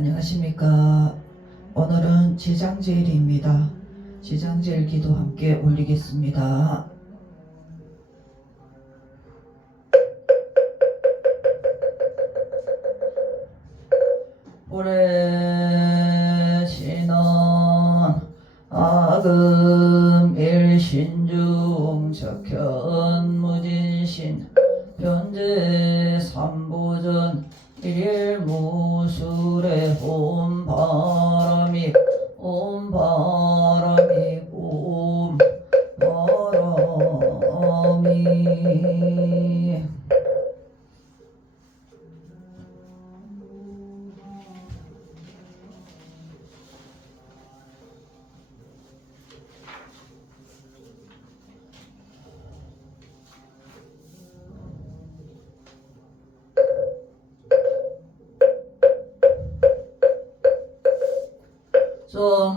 안녕하십니까. 오늘은 지장제일입니다. 지장제일 기도 함께 올리겠습니다. 올해 지는 아금 일신중 적현무진신 변제 삼보전 일일무술에 옴바람이 옴바람이 옴바람이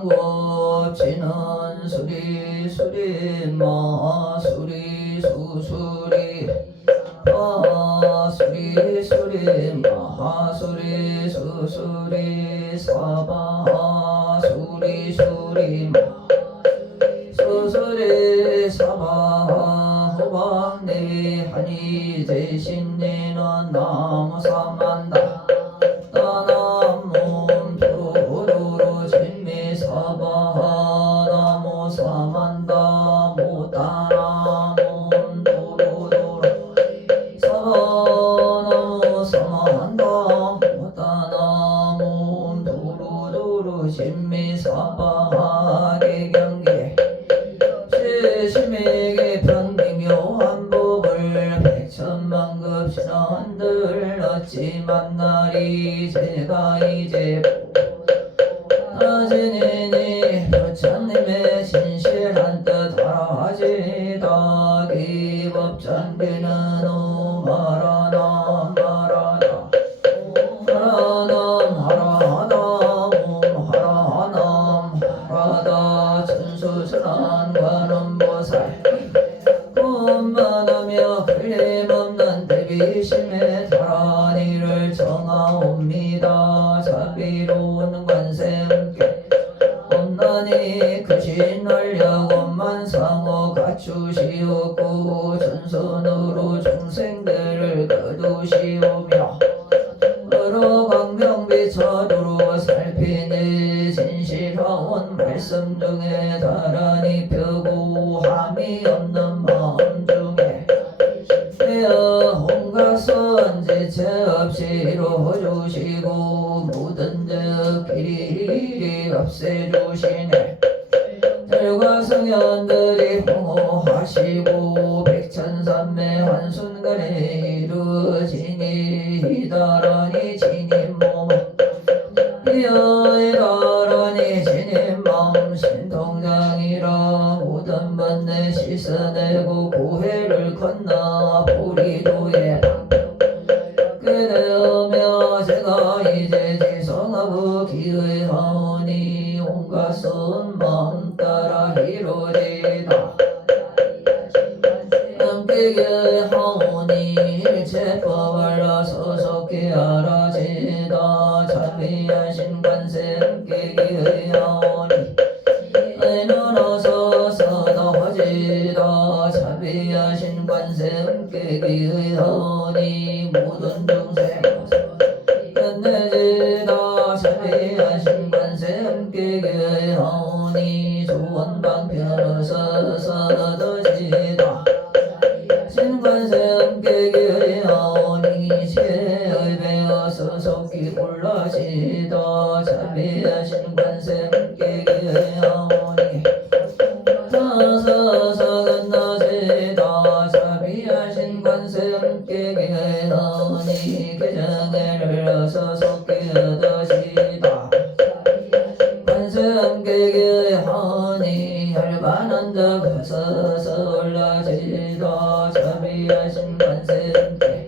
성법지는 수리 마수리 수수리 마수리 마수리 수수리 사바수리 수수리 사바 호방내위 하니 제신니는 나무 삼만다 나무 사만다 모다나몬 도로도로 사바나무 사만다 모다나몬 도로도로 신미사바하게 경계 시심에게 편비묘한 법을 백천만급 신원들 어찌 만나리 제가 이제 나지니니 부처님의 신실한 뜻 하라지다 기법전비는 오마라남 마라나 하라남 하라남 하라남 하라다 천수선한 관음보살 꿈만하며 걸림없는 대비심에 달한 이를 정하옵니다. 자비로운 관세음께 온난이 크신을 야곱만 상호 갖추시옵고 전선으로 중생들을 거두시오며 여러 광명비처도로 살피니 진실하온 말씀 중에 다란히 펴고 함이 없는 마음 중에 내어 온갖 선지체 없이 이루어주시고 모든 적길이 없애주시네. 들과 성현들이 홍호하시고 백천삼매 한순간에 이루어지니 이다라니 진임 몸 이다라니 진임 마음 신통장이라 모든 번뇌 씻어내고 고해를 건너 보리도에 그대하며 제가 이제 지성하고 기의하오니 온갖 선 마음 따라 이루어지다 함께 하오니 일체법을 서속히 알아지다 자비하신 관세 함께 기의하오니 눈어서 서다화지다 자비하신 관세 함께 기의하오니 모든 중생 끝내지다 자비하신 관세 함께 기의하오니 좋은 방편을 서서더지다 신관세 함께 기의하오니 죄의 배어 서속히 올라지다 자비하신 관세 함께 기의하오니 서서서 건너지다 자비하신 관세 함께 기의하오니 개정을 서속히 얻으시다 관세 함께 기의하오니 혈반한 적 서서 올라지다 자비하신 관세 함께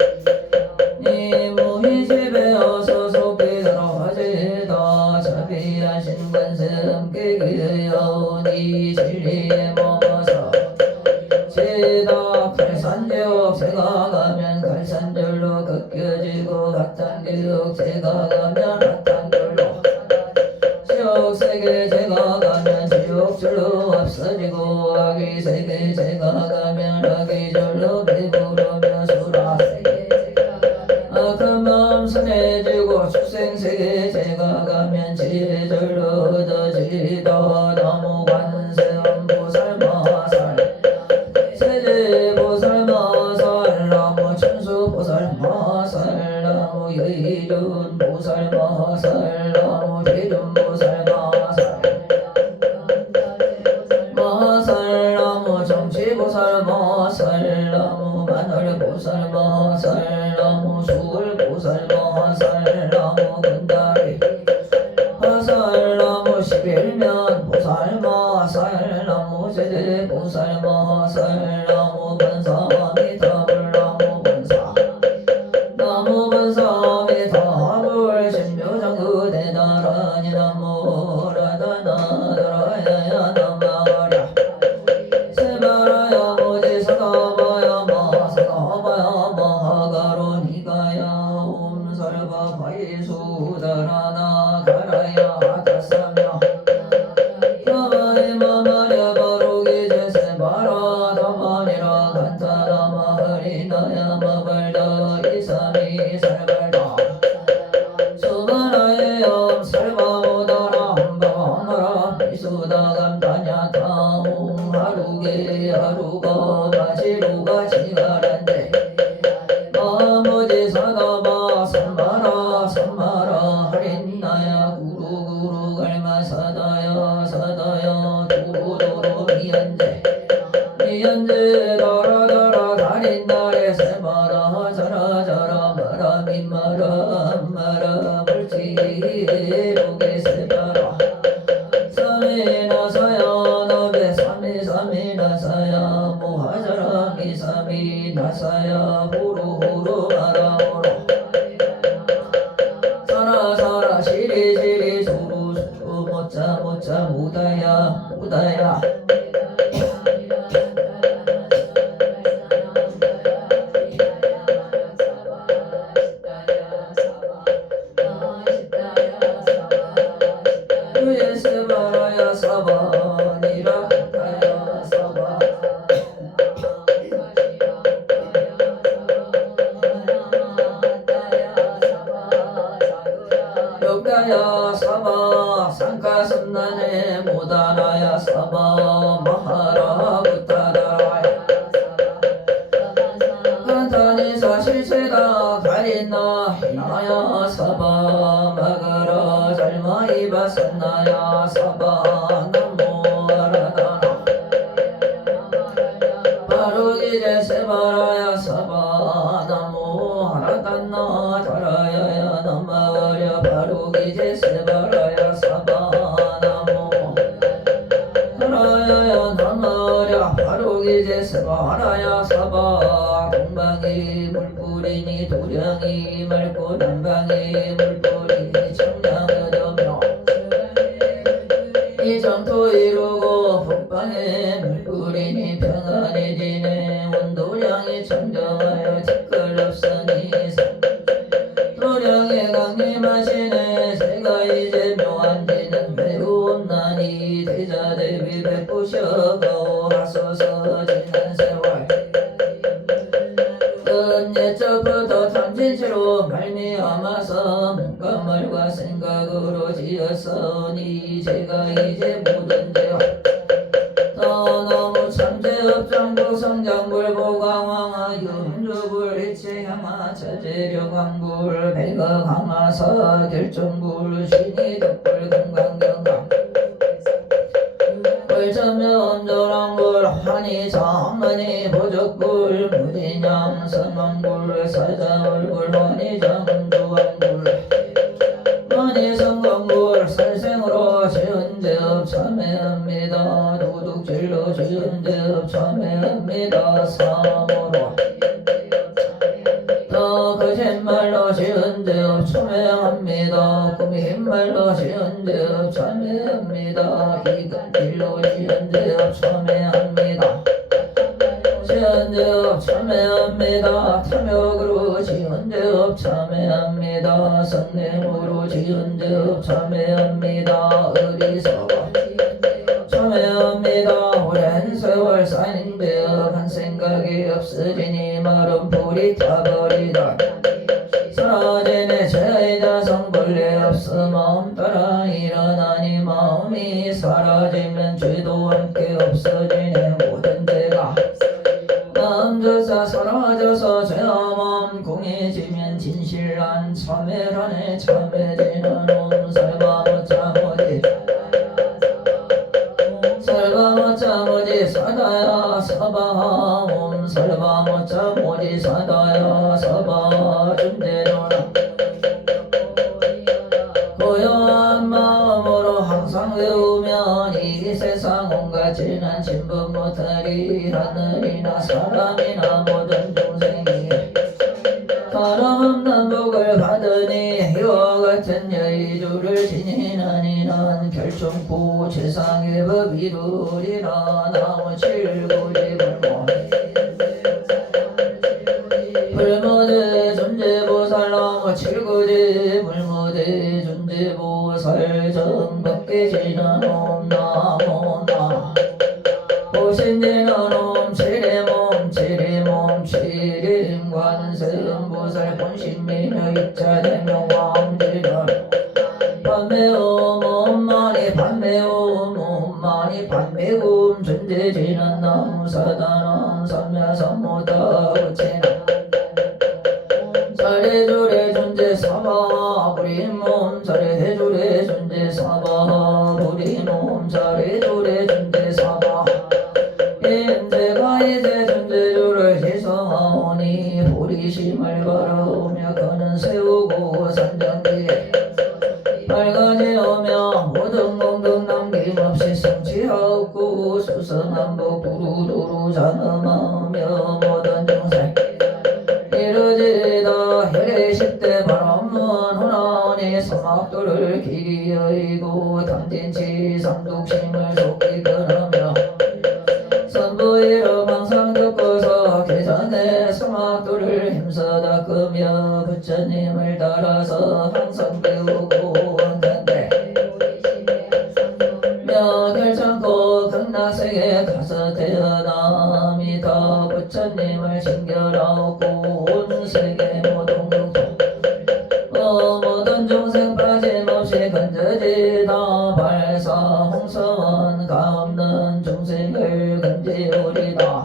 니무희 집에 어서 속히 들어가지다 자비하신 관세 함께 기의하오니 진리에 머물서 지다 칼산지옥 제가 가면 칼산줄로 꺾여지고 핫한지옥 제가 가면 핫한줄로 대전보살 마살 나무 대전보살 마살 마살 나무 정치보살 마살 나무 마늘보살 마살 나무 수월보살 마살 나무 근다리 마살 나무 11면 보살 마살 나무 제대보살 마살 나무 번사미타불 나무 번사 나무 번사미타불 신묘장그 대나라니 나무 라다나다라야야 나마가랴 세바라야 모지사다바야 마사다바야 마하가로니가야 옴살바 바이수다라나 가라야 다사며 야바이마마랴 바로기제 세바라 다마니라 간타나마 흐리나야 마발다 이사미 살발다 수바라에 엄살바오다라 함바마라 이수다감다냐타 옹하루게 하루가 마시루가 지가란데 마모지 사다바 삼마라 삼마라 하린나야 구루구루 갈마사다야 사다야 도도로 미연제 미연제 다라다라 다린나래 세마라 자라자라 마라미마라 마라 물지로게 세바라 사미나사야 나베 사미나사야 모하자라 미사미나사야 후루후루 마라오로 사라사라 시리시리 수루수루 모짜모짜 무다야 무다야 유예세바라야 사바니라 가야 사바 역가야 사바 상가선난에 모다나야 사바 마하라 부타다라야 간타니 사실세다 가린나 히나야 사바 마가라 잘마이바 산나야 사바 나모 아라다나 바로기제 세바라야 사바 나모 아라다나 자라야야 나마랴 바로기제 세바라야 사바 나모 하라야야 나마랴 바로기제 세바라야 사바 동방이 물뿌리니 도량이 맑고 남방이 물뿌리니 청량하며 이 정토 이루고 북방에 물뿌리니 평안해지네 온도량이 청정하여 티끌없으니 도량에 강림하시네 새가 이제 묘한지는 매우 나니 대자대비 베푸셔고 하소서 지난 세월 옛적부터 탐진치로 말미암아서 문감말과 생각으로 지었으니 제가 이제 모든 죄와 너무 참제업장부 성장불보강황하 윤주불 일체향하 처제력왕불 배가강하사 결정불 신이덕불 금강경강 불천면전왕불 환희장만이 보적불 무진양 선왕불 사자얼불 환희장두왕불 환희성광불 살생으로 지은제업 참회합니다 도둑질로 지은제업 참회합니다 사모로 더 거짓말로 지은제업 참회합니다 꾸민말로 지은제업 참회합니다 이근길로 지은제업 참회합니다 지은제업 참회합니다 탐욕으로 지은제업 참회합니다 성냄으로 지은제업 참회합니다 어리석어 참회합니다 오랜 세월 쌓인제업 한 생각이 없어지니 마른 불이 타버리다 사라지네 죄의자 성벌레 없어 마음 따라 일어나니 마음이 사라지면 죄도 함께 없어지네 모든 죄가 마음 조사 사라져서 죄와 마음 공해지면 진실한 참회란에 참회지는 옴살바모짜모지 살바모짜모지 사다야 사바 옴살바모짜모지 사다야 사바 준대노나 고요한 마음으로 항상 외우면 이 세상 온갖 지난 진분 못하리 하늘이나 사람이나 모든 중생이 다름없는 복을 받으니 이와 같은 여의주를 지니는 이는 결정코 세상의 법 이루리라. 나무 칠구지 불무대 존재보살 나무 칠구지 불무대 존재보살 정법계지는 옴나무나 보신지는 옴치리몸 치리몸 치림 관세음보살 본신미녀 입자대명 왕지를 반매음 엄마니 반매음 엄마니 반매음 존재지는 나무사단음 삼야삼모다 우체나 자레조레 존재 사바 부리몸 자레조레 존재 사바 부리몸 자레조레 존재 사바 인제가 이제 존재조를 희성하오니 보리심을 바라오며 그는 세우고 산전기에 밝아지오며 모든 공덕 남김없이 성취하옵고 수성한복 구루루루 장엄하며 모든 중생 이르지다 혈의 10대 바람문 호나오니 사막도를 길이 여의고 담진치 삼독심을 속히 끊으며 선부이름 항상 듣고서 계산에 사막도를 힘써 닦으며 부처님을 따라서 항상 배우고 한간데 며 결정코 극락세계 가서 태어남이다. 부처님을 신결하고 온 세계 모든 국토 모든 중생 빠짐없이 건져지다. 발사 홍성원 가없는 중생을 건지우리다.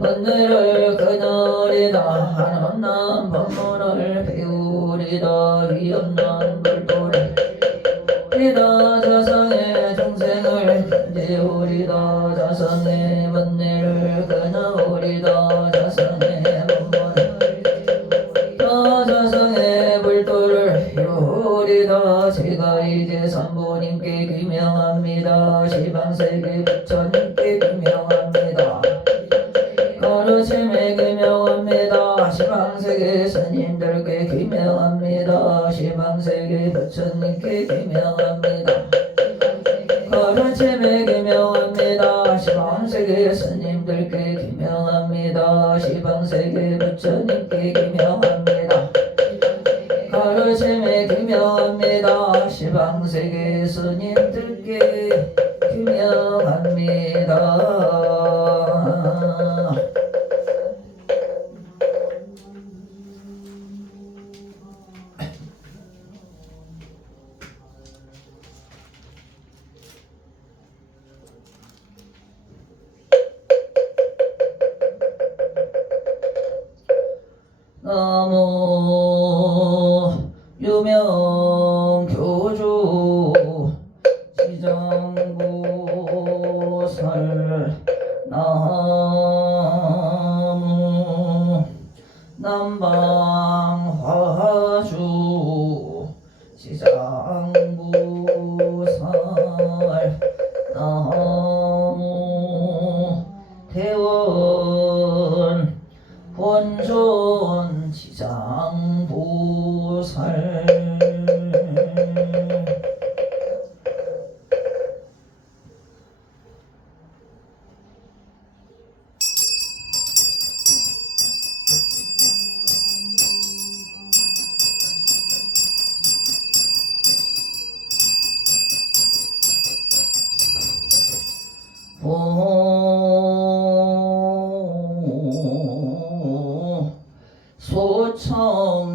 번뇌를 끊으리다. 한없는 법문을 배우리다. 위없는 불도를 이다. 자성의 중생을 건지우리다. 자성의 번뇌를 끊으리다. 자성의 법문을 자성의 불도를 이루리다. 제가 이제 삼부님께 기명합니다. 시방세계 부처님께 기명합니다. 가르침에 기명합니다. 시방세계 스님들께 기명합니다. 시방세계 부처님께 기명합니다. 가르침에 기명합니다. 시방세계 스님들께 기명합니다. 시방세계 부처님께 기명합니다. 가르침에 기명합니다. 시방세계 스님들께 기명합니다. 나무 유명교주 지장보살 나무 남방화주 지장보살 나무 대원 본존 지장보살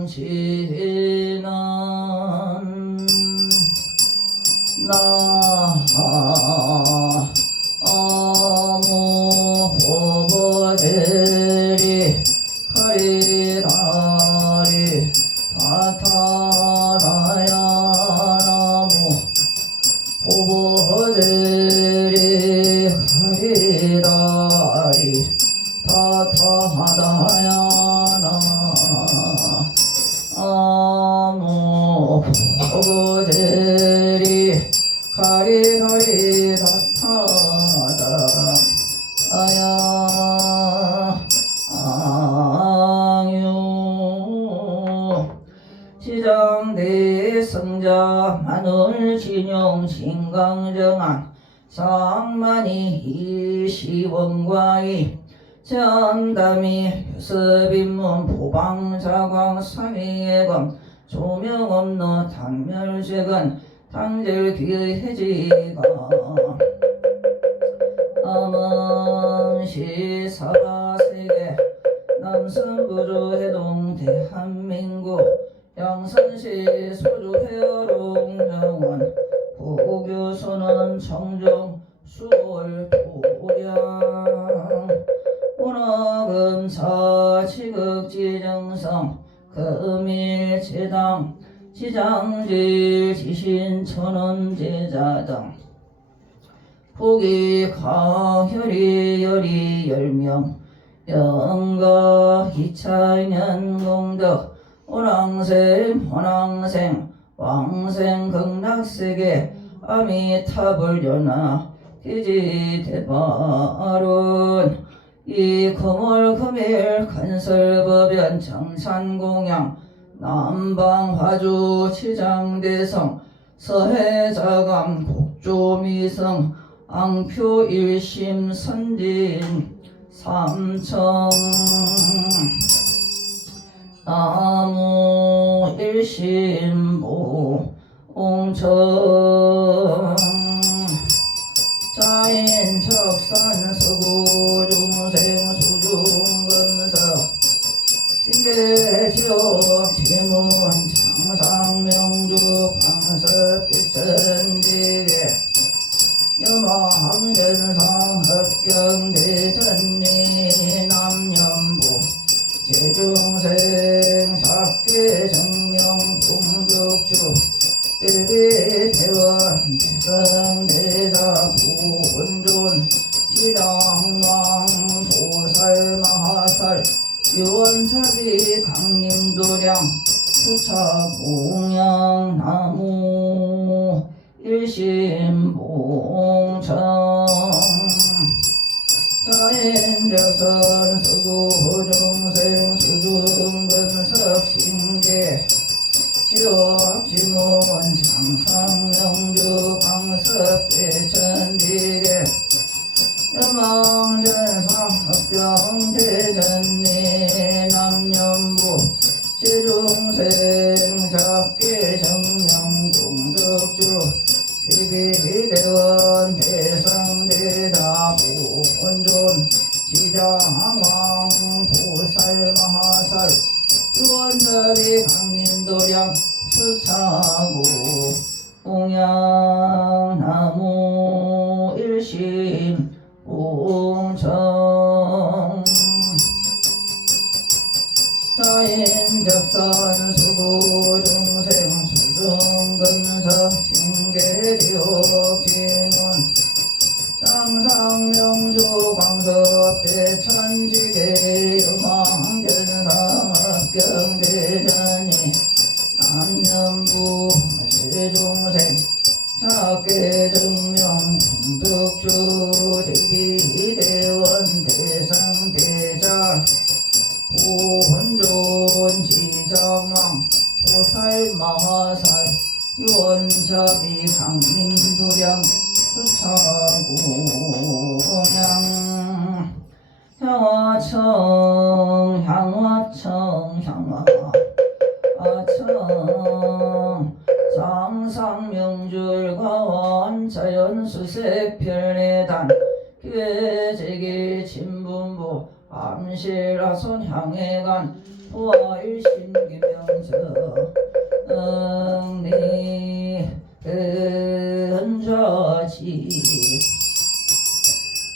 소청지난 나무 보보대리 하리다리 하다야나 아무 보고제리 가리가리 다타다 아야 아유 지장대 성자 만월진용 진강정한 상만이 이시원과이 전담이 습인문 보방자광 삼위예검 조명없노 당멸죄건 당절귀의 해지가 암원시 사바세계 남선부주 해동 대한민국 양선시 소주 해어롱정원 부교소는 청정 수월 보량 오너금사 지극지정성 금일 제당 지장질 지신천원 제자등 포기 가혈이 열이 10명 영가 이차년 공덕 오랑생 혼왕생 왕생 극락세계 아미타불 연하 기지대발은 이 금월금일 간설법연 정산공양 남방화주 치장대성 서해자감 국조미성 앙표 일심 선진 삼청 나무 일심보 옹청 자인척산 서구 중생 수중건서 신계지옥 지문 창상명주 방석빛천지계 여마항전상 합경대전미 남연부 제중생 작계정명 공덕주 대비대원 대성대자 부원존 지당왕 도살마하살 유원차비 강림도량 수차공양 나무 일심봉청 자인적선 수구중생 수중근석신계 지옥지문 장상명주 광석대천지계 여망전상 합경대전리 남연부 지중생 작계정명공덕주 비비대원 대성대자 보원존 지장왕 보살마하살 유원자리 강림도량 수사고 옹양나무 일심 옹청 자인적선 수구중생 수중근석 신계지옥지문 장상명주 광석대천지계 여망전상 합경대전이 남연부 세중생 작계정명 공덕주 대비대원 대상대자 보원존 지장왕 보살마하살 유원자비 강림도량 수차공양 향화청 향화청 향화청 장상명줄과원 자연수색별내단 기회제기 진분부 암실아손 향해간 부하일신기명서 응리 근저지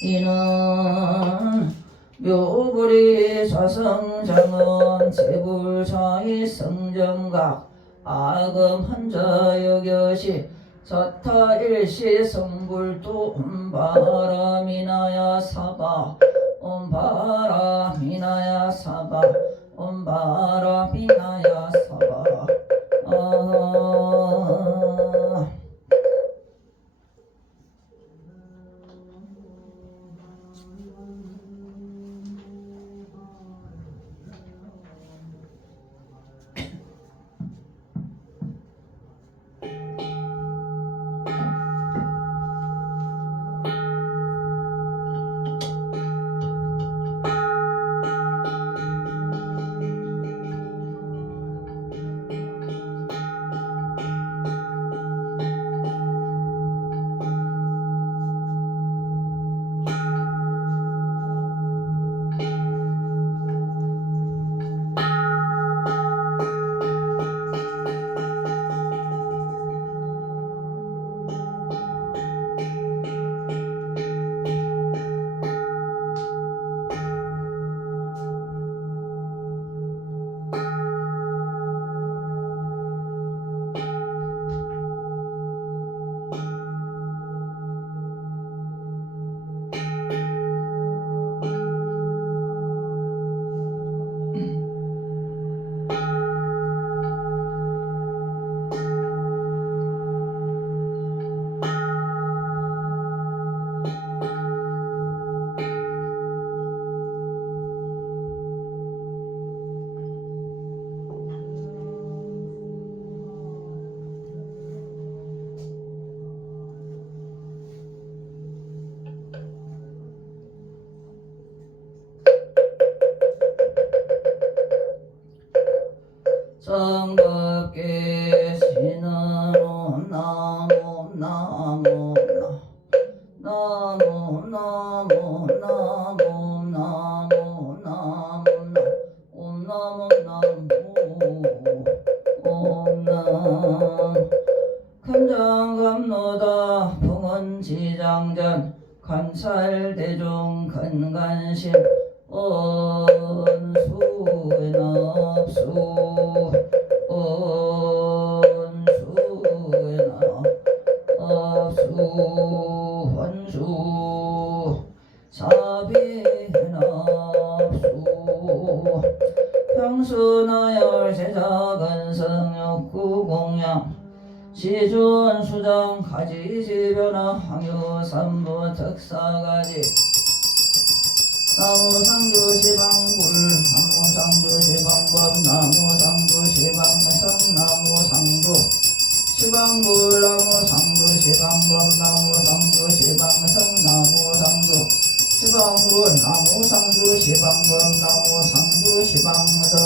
이는 묘구리 사성장은 제불사이 성정각 아금 한자 여겨시 사타일시 성불도 바람이나야 사바 옴 바라 미나야 사바 옴 바라 미나야 사바 성겁게 신은 나무 나무 나무 나무 나무 나무 나무 옴나무 나무 옴나 간장감노다 풍언지장전 관찰대중 근간심 언수엔업수 언수엔업수 원수 사비엔업수 평수나열 제작은 성욕구공양 시준 수정 가지지변화 황유삼부 특사가지 나무상주시방불 나무상주시방법 나무상주시방성 나무상주 시방불 나무상주시방법 나무상주시방성 나무상주 시방불 나무상주시방법 나무상주시방성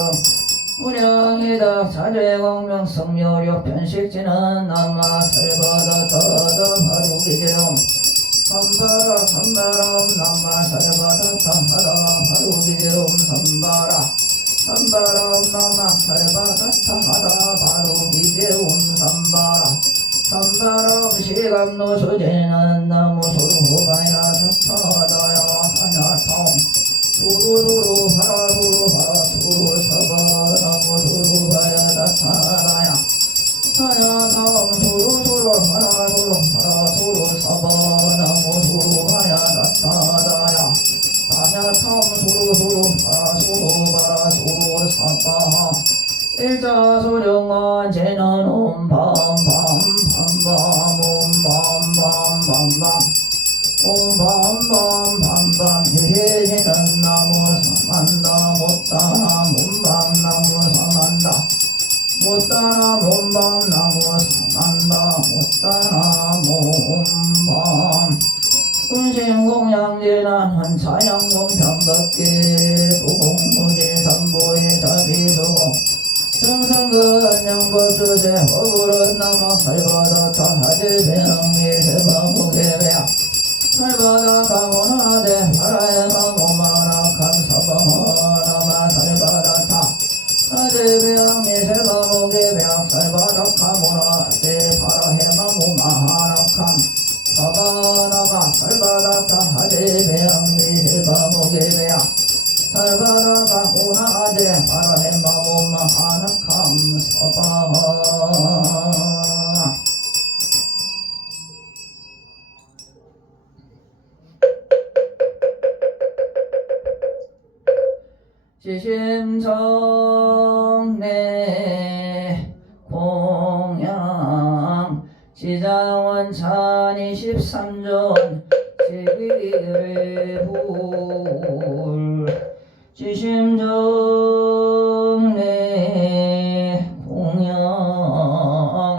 무량이다 자재공명 성묘력 편식지는 남마설거다 더더 바루기제용 삼바라 삼바라 남마 살바다 타하라 바루기제옴 삼바라 삼바라 남마 살바다 타하라 바루기제옴 삼바라 삼바라 시감노 수제는 나무 소루가야 타타다야 하냐탐 도루도루 바라 도루 바라 도루 서바 나무 도루가야 타타다야 하냐탐 도루도루 바라 도루 바라 도루 서바 나무 도루가야 타타다야 하냐탐 도루도루 바라 도루 바라 도루 서바 일자소령한 제는 옴밤밤밤밤 옴밤밤밤밤밤 옴밤밤밤밤 일해지는 나무 사만다 못따라 몸밤나무 사만다 못따라 몸밤나무 사만다 못따라 몸밤 군신공양제난 한차양공편밖에 부공무진삼보의 자비수공 정성근영법주제 허불은 남아 살바다 타하지배영미 세바무게배야 살바다 가문하대 바라에마 모마락한 서방어나마 살바다 타 하지배영미 세바무게배야 살바다 가문하대 바라에마 모마락한 서방어나마 살바다 타 하지배영미 세바무게배야 살바다가 오나제 바라헤마 모마하나캄 서바 지심정내 공양 지장원찬 23존 제기를 불 지심정내 공양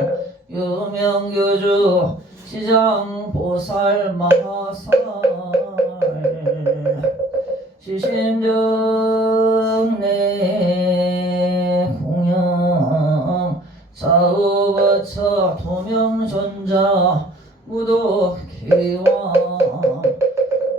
유명교주 시장보살 마살 지심정내 공양 사후부처 도명존자 무도기왕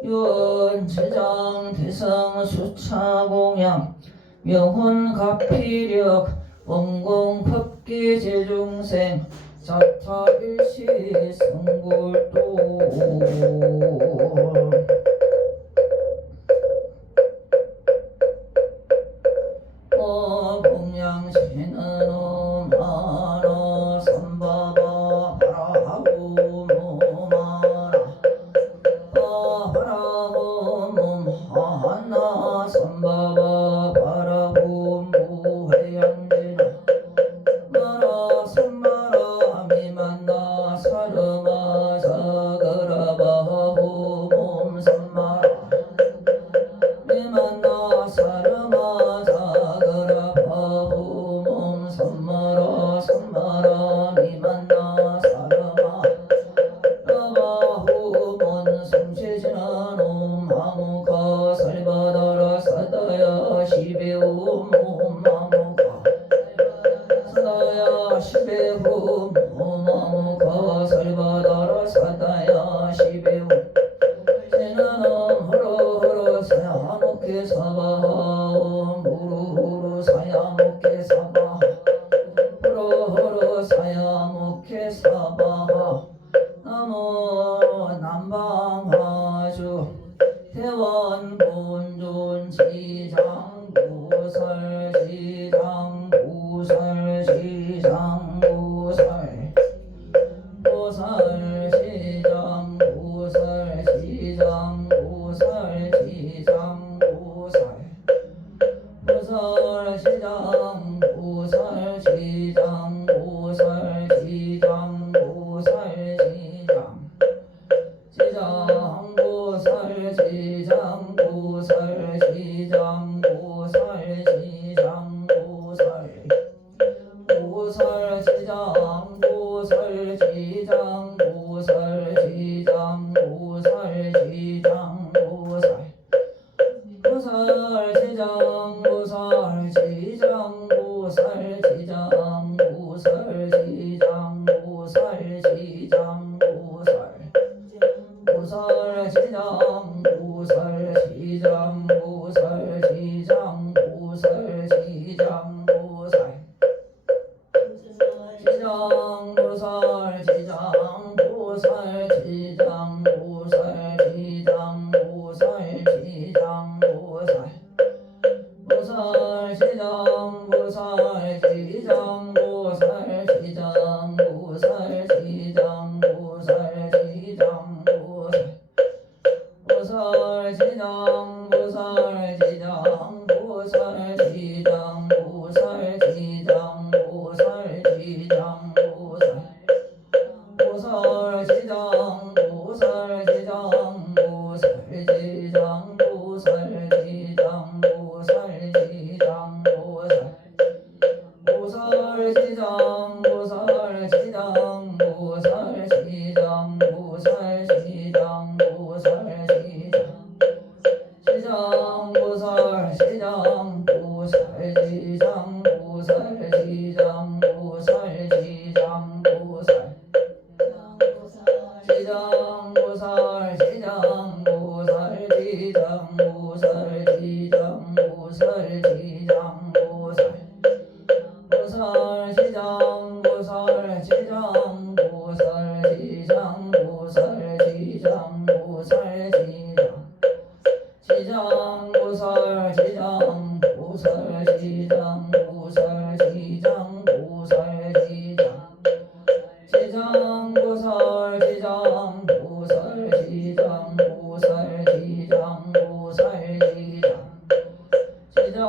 윤제장 대성 수차공양 명훈가피력 원공법기 제중생 자타일시 성골도 공양신은 오마나 삼바바 바라하고 모마나 바라고 몸하나 삼바바 바라고 무해양지나 마라 삼마라 미만나 사르마 사그라바고 몸 삼마라 미만나 사르마 사그라바고 몸 삼마라 삼마라 미만나 사르마 라바후 먼 숨쉬지나 놈 아무가 살바다라 사다야 시베우 몸 아무가 사다야 시베우 몸 아무가 살바다라 사다야 시베우 지나놈 허로허로 사야목게 사바 무루후루 사야목게 사바 허로허로 사야목게 사바 나무 남방화주 대원본존 지장보살 지장보살 지장보살 보살 지장보살 지장보살 지장보살 보살 지장보살 지장보살 지장보살 지장보살 지장보살 지장보살 지장보살 보살 지장보살 지장보살 지장보살 지장보살 보살 지장보살 지장보살 지장보살 지장보살 지장보살 보살 지장보살 지장보살 지장보살 지장보살 지장보살 지장보살 지장보살 지장보살 지장보살 보살 지장보살 지장보살 지장보살 지장보살 지장보살 보살 지장보살 지장보살 지장보살 지장보살 지장보살 보살 지장보살 지장보살 지장보살 지장보살 지장보살 보살 지장보살 지장보살 지장보살 지장보살 지장보살 지장보살 지장보살 지장보살 지장보살 지장보살 지장보살 지장보살 지장보살 지장보살 보살 지장보살 지장보살 지장보살 지장보살 지장보살 지장보살 지장보살 지장보살 지장보살 지장보살 지장보살 지장보살 지장보살 지장보살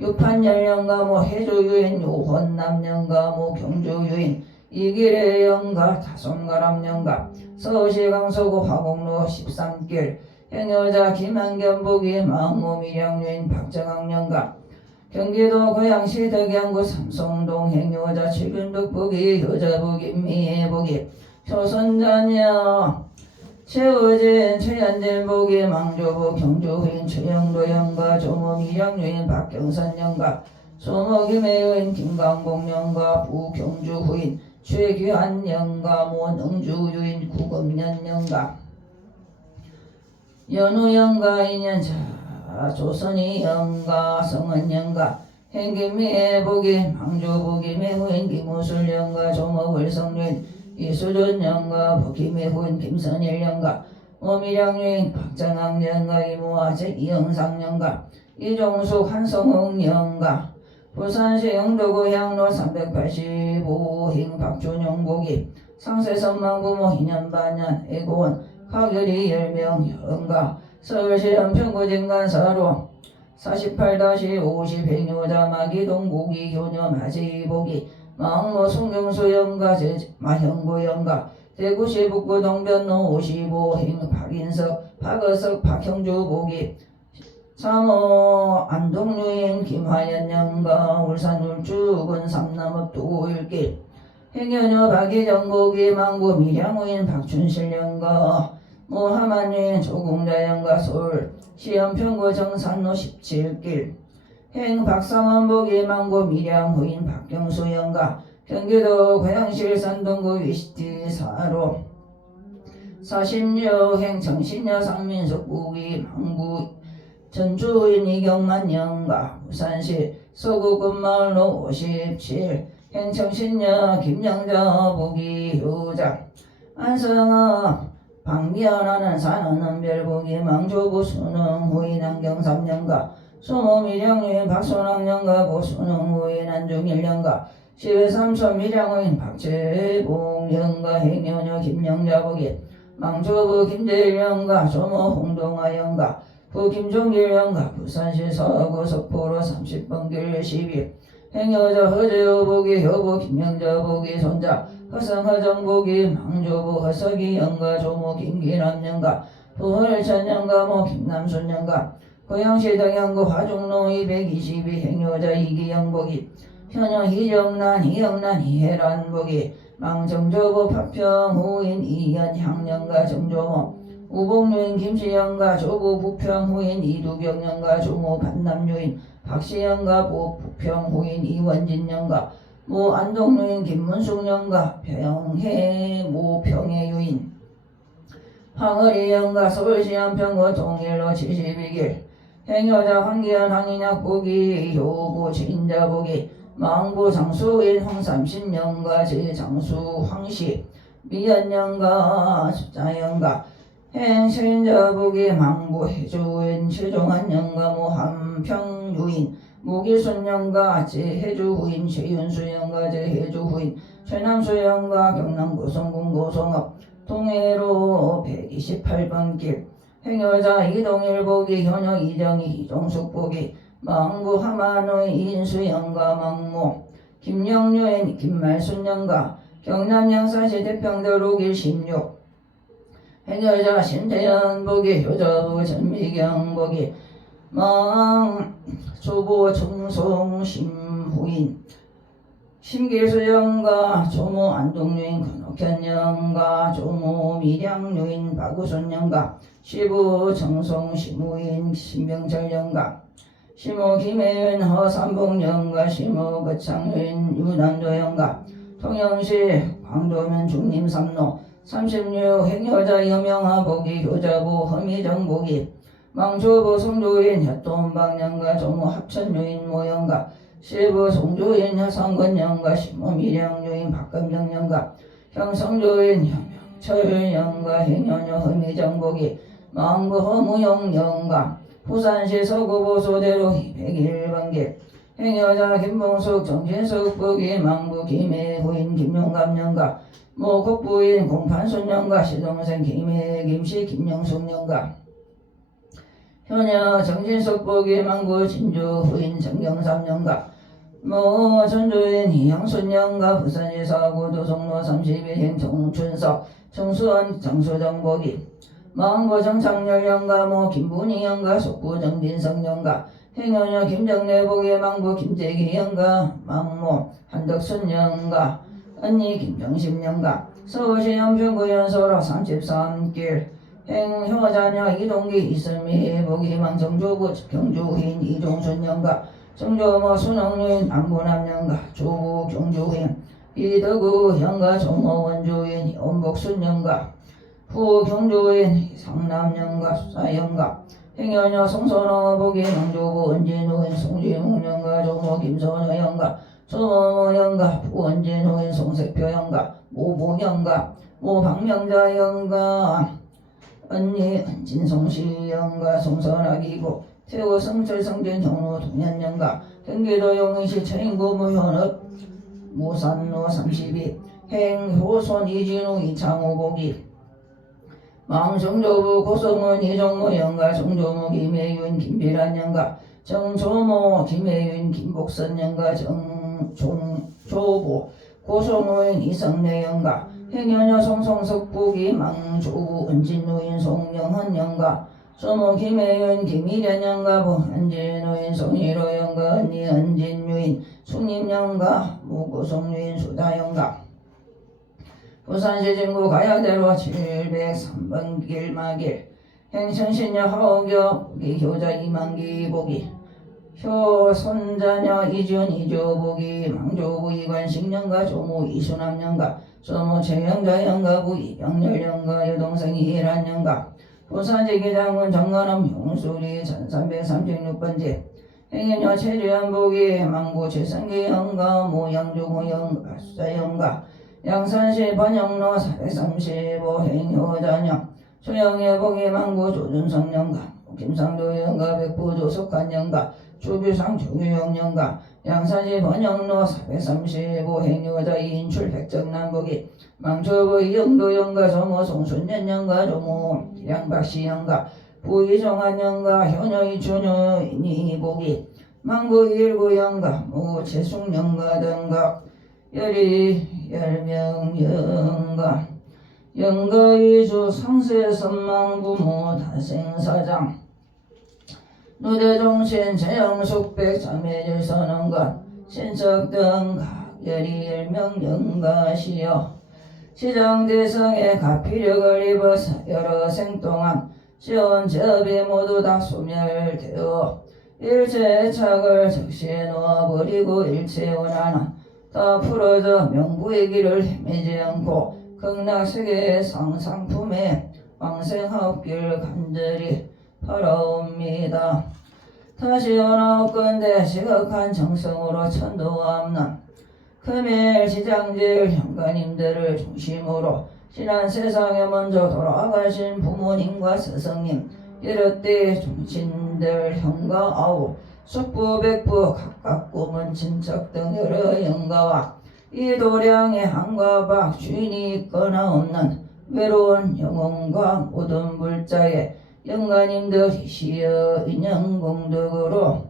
육판열령가 뭐 해주유인 요헌남령가 뭐 경주유인 이길의 영가 다솜가람령가 서시강서구 화곡로 13길 행여자 김한견복이 망모미량유인 박정학령가 경기도 고양시 덕양구 삼성동 행여자 칠균덕복이 여자복이 미애복이 조선자녀 최우진 최현진복이 망조부 경주후인 최영도영가 조모미량유인 박경선영가 소모김해유인 김강복영가 부경주후인 최규한영가 모능주유인 구금년영가 연우영가 인연자 조선이영가 성은영가 행김미애복이 망조복이 매후인 김우술영가 조모월성유인 이수존영가 복김의후인 김선일영가 오미량유인 박정학영가 이모아제 이영상영가 이종숙 한성흥영가 부산시 영도구 향로 385행 박준용복이 상세선망부모 희년반년 애고원 가결이 10명 영가 서울시 연평구진간사로 48-50 행여자 마기동 고기 효녀 마지복이 망모 송경수 영가 마형구 영가 대구시 북구 동변로 55행 박인석 박어석 박형주 복이 3호 안동유인 김화연 영가 울산 울주군 삼남읍 도일길 행여녀 박희정 복이 망부 미량우인 박춘실 영가 모하만유인 조공자 영가 서울 시연평구 정산로 17길 행 박상원 복이 망고 미량후인 박경수 영가 경기도 고양시 산동구 위시티 4로 46행 정신여 상민석 복이 망부 전주후인 이경만 영가 부산시 서구군마을로 57 행정신여 김영자 복이 효자 안성읍 박미연하는 산은은별복이 망조부 수능후인 안경삼년가 소모미량유인 박소랑영가 고수능후인 안중일영가 시외삼천 미량후인 박재봉영가 행여녀 김영자복이 망조부 김재일영가 소모 홍동아영가 부김종길영가 부산시 서구 석포로 30번 길 12 행여자 허재호복이 효부 김영자복이 손자 허성허정복이 망조부 허석이 영가 조모 김기남영가 부월천영가 모 김남순영가 고양시 덕양구 화중로 222 행여자 이기영복이 현여 희정난 이영난 이해란복이 망정조부 파평후인 이연향영가 정조모 우복유인 김시영가 조부 부평후인 이두경영가 조모 반남유인 박시영가 부평후인 이원진영가 모 안동유인 김문숙영가 평해 모 평해유인 황어리영가 서울시 한평구 동일로 72길 행여자 황기현 황인약복이 효부 진자복이 망부 장수인 황삼신영가 제장수 황씨 미연영가 숫자영가 행신자복이 망부 해주인 최종한영가 모 한평유인 무기순영가 제해주후인 최윤수영가 제해주후인 최남수영가 경남구 성군 고성읍 동해로 128번 길 행여자 이동일복이 현역 이정희 이종숙복이 망부 하만의 인수영가 망모 김영유인 김말순영가 경남 양산시 대평도 5길 16 행여자 신태연복이 효자부 전미경복이 망조부 청송심후인 심길수영가 조모 안동유인 건옥현영가 조모 미량유인 박우순영가 시부 정송심후인 신병철영가 시모 김혜윤 허삼봉영가 시모 거창유인 유남도영가 통영시 광도면 중림삼로 36 행여자 여명하복이 효자부 허미정복이 망조부 송조인 햇돈방영가 조모 합천유인 모영가 시부 송조인 혀성건영가 시모미량유인 박금정영가 형성조인 형명철영가 행여녀 허미정복이 망부 허무영영가 부산시 서구보소대로 201번길 행여자 김봉숙 정진숙복이 망부 김해후인 김용감영가 모국부인 공판순영가 시동생 김해 김씨 김영숙영가 현여 정신속보기 망부 진주 후인 정경3년가 전주인 이양순년가 부산지사구 도성로 32행 정춘석 정수원 정수정보기 망고 정창열년가 김분희년가 속부 정진성년가 행여녀 김정래복의 망부 김재기년가 망모 한덕순년가 언니 김정심년가 서울시 영평구연소로 33길 행효자녀 이동기 이슬미 보기망 정조부 경주인 이종순년가 정조모 순홍유인 안부남년가 조부 경주인 이덕우 형가 조모원주인 온복순년가 후 경주인 상남년가 수사년가 행여녀 송선호 보기 망조부 은진우인 송지묵년가 조모 김선호년가 조모모년가 부원진우인 송색표년가 모보년가 모박명자년가 언니 은진송시년가 송선학이고 태우 성철 성진 정로 동년년가 경기도 용인시 최인구 무현읍 무산로 32 행효손 이진우 이창호 보기 망정조부 고성문 이정모 영가 정조모 김혜윤 김비란년가 정조모 김혜윤 김복선 영가 정종조부 고성문 이성래 영가 행여녀 송송석부기 망조부 은진누인 송영헌 영가 조모 김혜윤 김일현 영가 부은진누인 송일호 영가 언니 은진유인 숙림 영가 무고성유인 수자 영가 부산시 진구 가야대로 703번 길마길 행천신녀 하옥여 보기 효자 이만기 보기 효손자녀 이준 이조보기 망조부 이관식년가 조모 이수남년가 조모 최영자년가 부이 영렬년가 여동생 이란년가 부산시 기장군 정관함 용수리 1336번지 행여녀 최주연보기 망부 최성기영가 모양조모영가 수자영가 양산시 번영로 435 행효자녀 소영예보기 망부 조준성년가 김상도영가 백부조 속간년가 주규상 조규영년가 양산시 번영로 435 행효자 이인출 백정남보기 망초부 이영도영가 조모 송순년년가 조모 양박시영가 부이정한년가 현여이 준여인이 보기 망부 일구영가 무채숙년가 등각 열이 열명영가 영가이주 상세선망부모 다생사장 누대종신 재영숙백 자매질선언관 신석등 각열이 열명영가시여 시장대성의 가피력을 입어서 여러 생동안 시온제업이 모두 다 소멸되어 일체의 착을 적시에 놓아버리고 일체의 원한은 다 풀어져 명부의 길을 헤매지 않고 극락세계의 상상품에 왕생합길 간절히 바라옵니다. 다시 원하건대 시각한 정성으로 천도함남 금일 시장질 현가님들을 중심으로 지난 세상에 먼저 돌아가신 부모님과 스승님 이렇게 종신들 형가 아우 숙부 백부 각각 꿈은 친척 등 여러 영가와 이 도량의 한과 밖 주인이 있거나 없는 외로운 영혼과 모든 불자의 영가님들이시여 인연공덕으로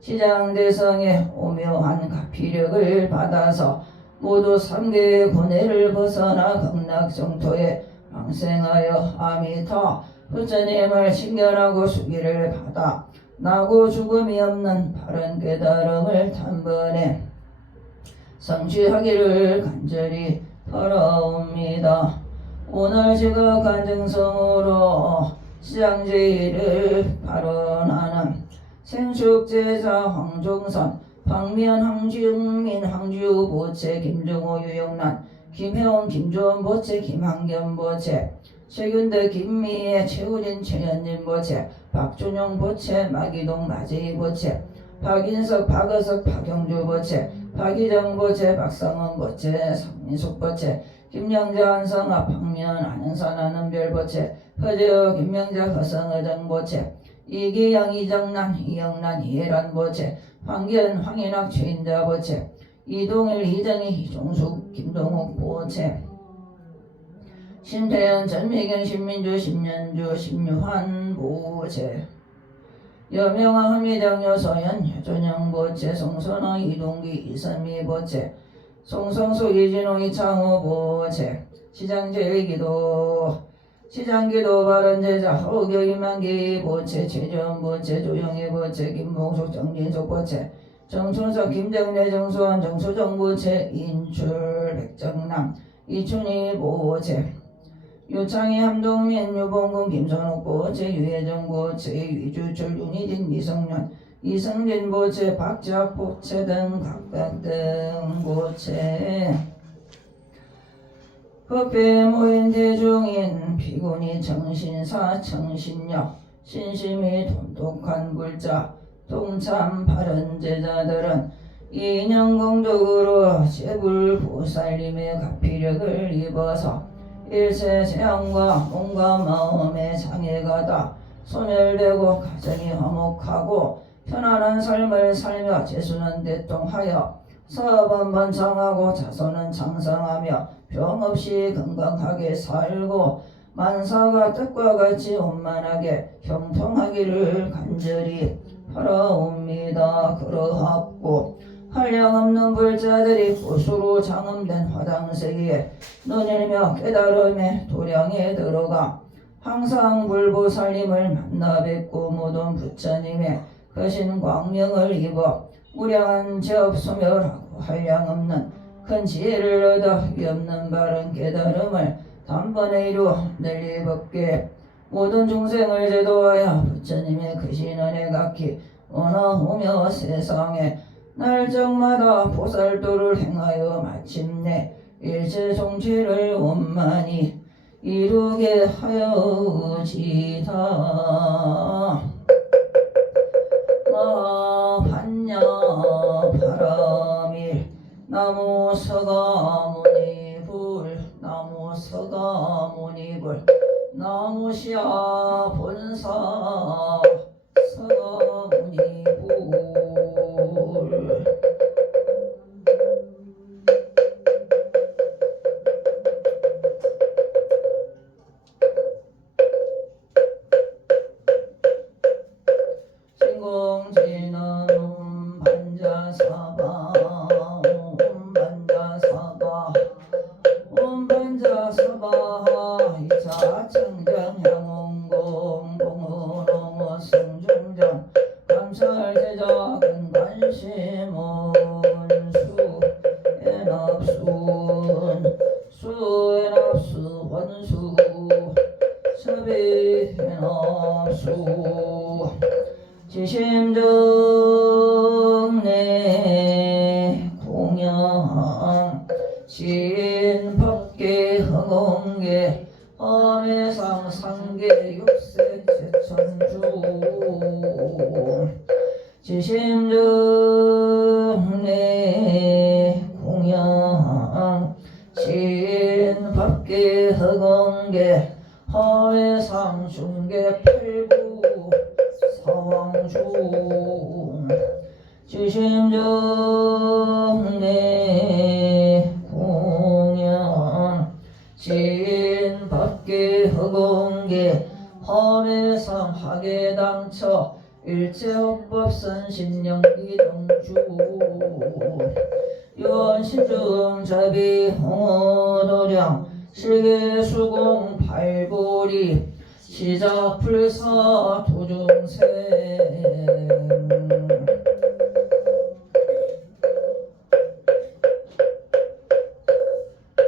시장대성의 오묘한 가피력을 받아서 모두 3개의 고뇌를 벗어나 극락정토에 왕생하여 아미타 부처님을 신견하고 수기를 받아 나고 죽음이 없는 바른 깨달음을 단번에 성취하기를 간절히 바라옵니다. 오늘 지극한 정성으로 시장제의를 발언하는 생축제자 황종선 박미연 황주민 황주보채 김정호 유영란 김혜원 김조원 보채 김한겸 보채 최균대 김미애 최우진 최현진 보채 박준영 보채 마기동 마재희 보채 박인석 박어석 박영주 보채 박희정 보채 박성원 보채 성민숙 보채 김영자 한성아 박면 안현선 안은별 보채 허재호 김명자 허성의정 보채 이기영 이정란 이영란 이해란 보채 황기현 황인학 최인자 보채 이동일 이정희 이종숙 김동욱 보채 심태현 전미경 신민주 신연주 신유환 보채 여명아 흠이장 여서연 여존영보채 송선어 이동기 이삼미보채 송성수 이진호 이창호보채 시장제기도 시장기도 바른제자 허교임만기보채 최전보채 조영희보채 김봉숙 정진숙보채 정춘석 김정래 정수환 정수정보채 인출 백정남 이춘희보채 유창희 함동민 유봉근 김선욱보채 유혜정보채 유주철 윤희진 이성년 이성진보채 박작보채 등 각각 등보채 법배 모인 대중인 피곤이 정신사 정신력 신심이 돈독한 불자 동참 바른 제자들은 인연공덕으로 제불보살님의 가피력을 입어서 일세 재앙과 몸과 마음의 장애가 다 소멸되고 가정이 화목하고 편안한 삶을 살며 재수는 대통하여 사업은 번창하고 자손은 장성하며 병 없이 건강하게 살고 만사가 뜻과 같이 원만하게 형통하기를 간절히 바라옵니다. 그러하고 한량없는 불자들이 고수로 장엄된 화당세계에 눈일며 깨달음의 도량에 들어가 항상 불보살님을 만나 뵙고 모든 부처님의 거신 광명을 입어 무량한 죄업 소멸하고 한량없는 큰 지혜를 얻어 위없는 바른 깨달음을 단번에 이루어 널리 법계 모든 중생을 제도하여 부처님의 크신 은혜 각히 원하오며 세상에 날정마다 보살도를 행하여 마침내 일체 성취를 원만히 이루게 하여지다. 반야 바람일 나무 서가모니불 나무 서가모니불 나무시야 본사 서가모니불 신공지는 반자사바 반자사바 반자사바 이차 청정향원공 공원홍어 성중전 감찰제자 근관심원수 엔합순 수엔합수 원수 섭이엔합수 지심정내 공양 신법계 허공계 엄해상 상계 육세 제천주 지심정내 공양 신법계 허공계 허해상 중계 팔부 사왕중 지심정내 공양 진법계 허공계 허매상 하계당처 일체업법선신령기 동주 유언신중자비 홍어도량 실계수공 팔보리 시작불사 도중생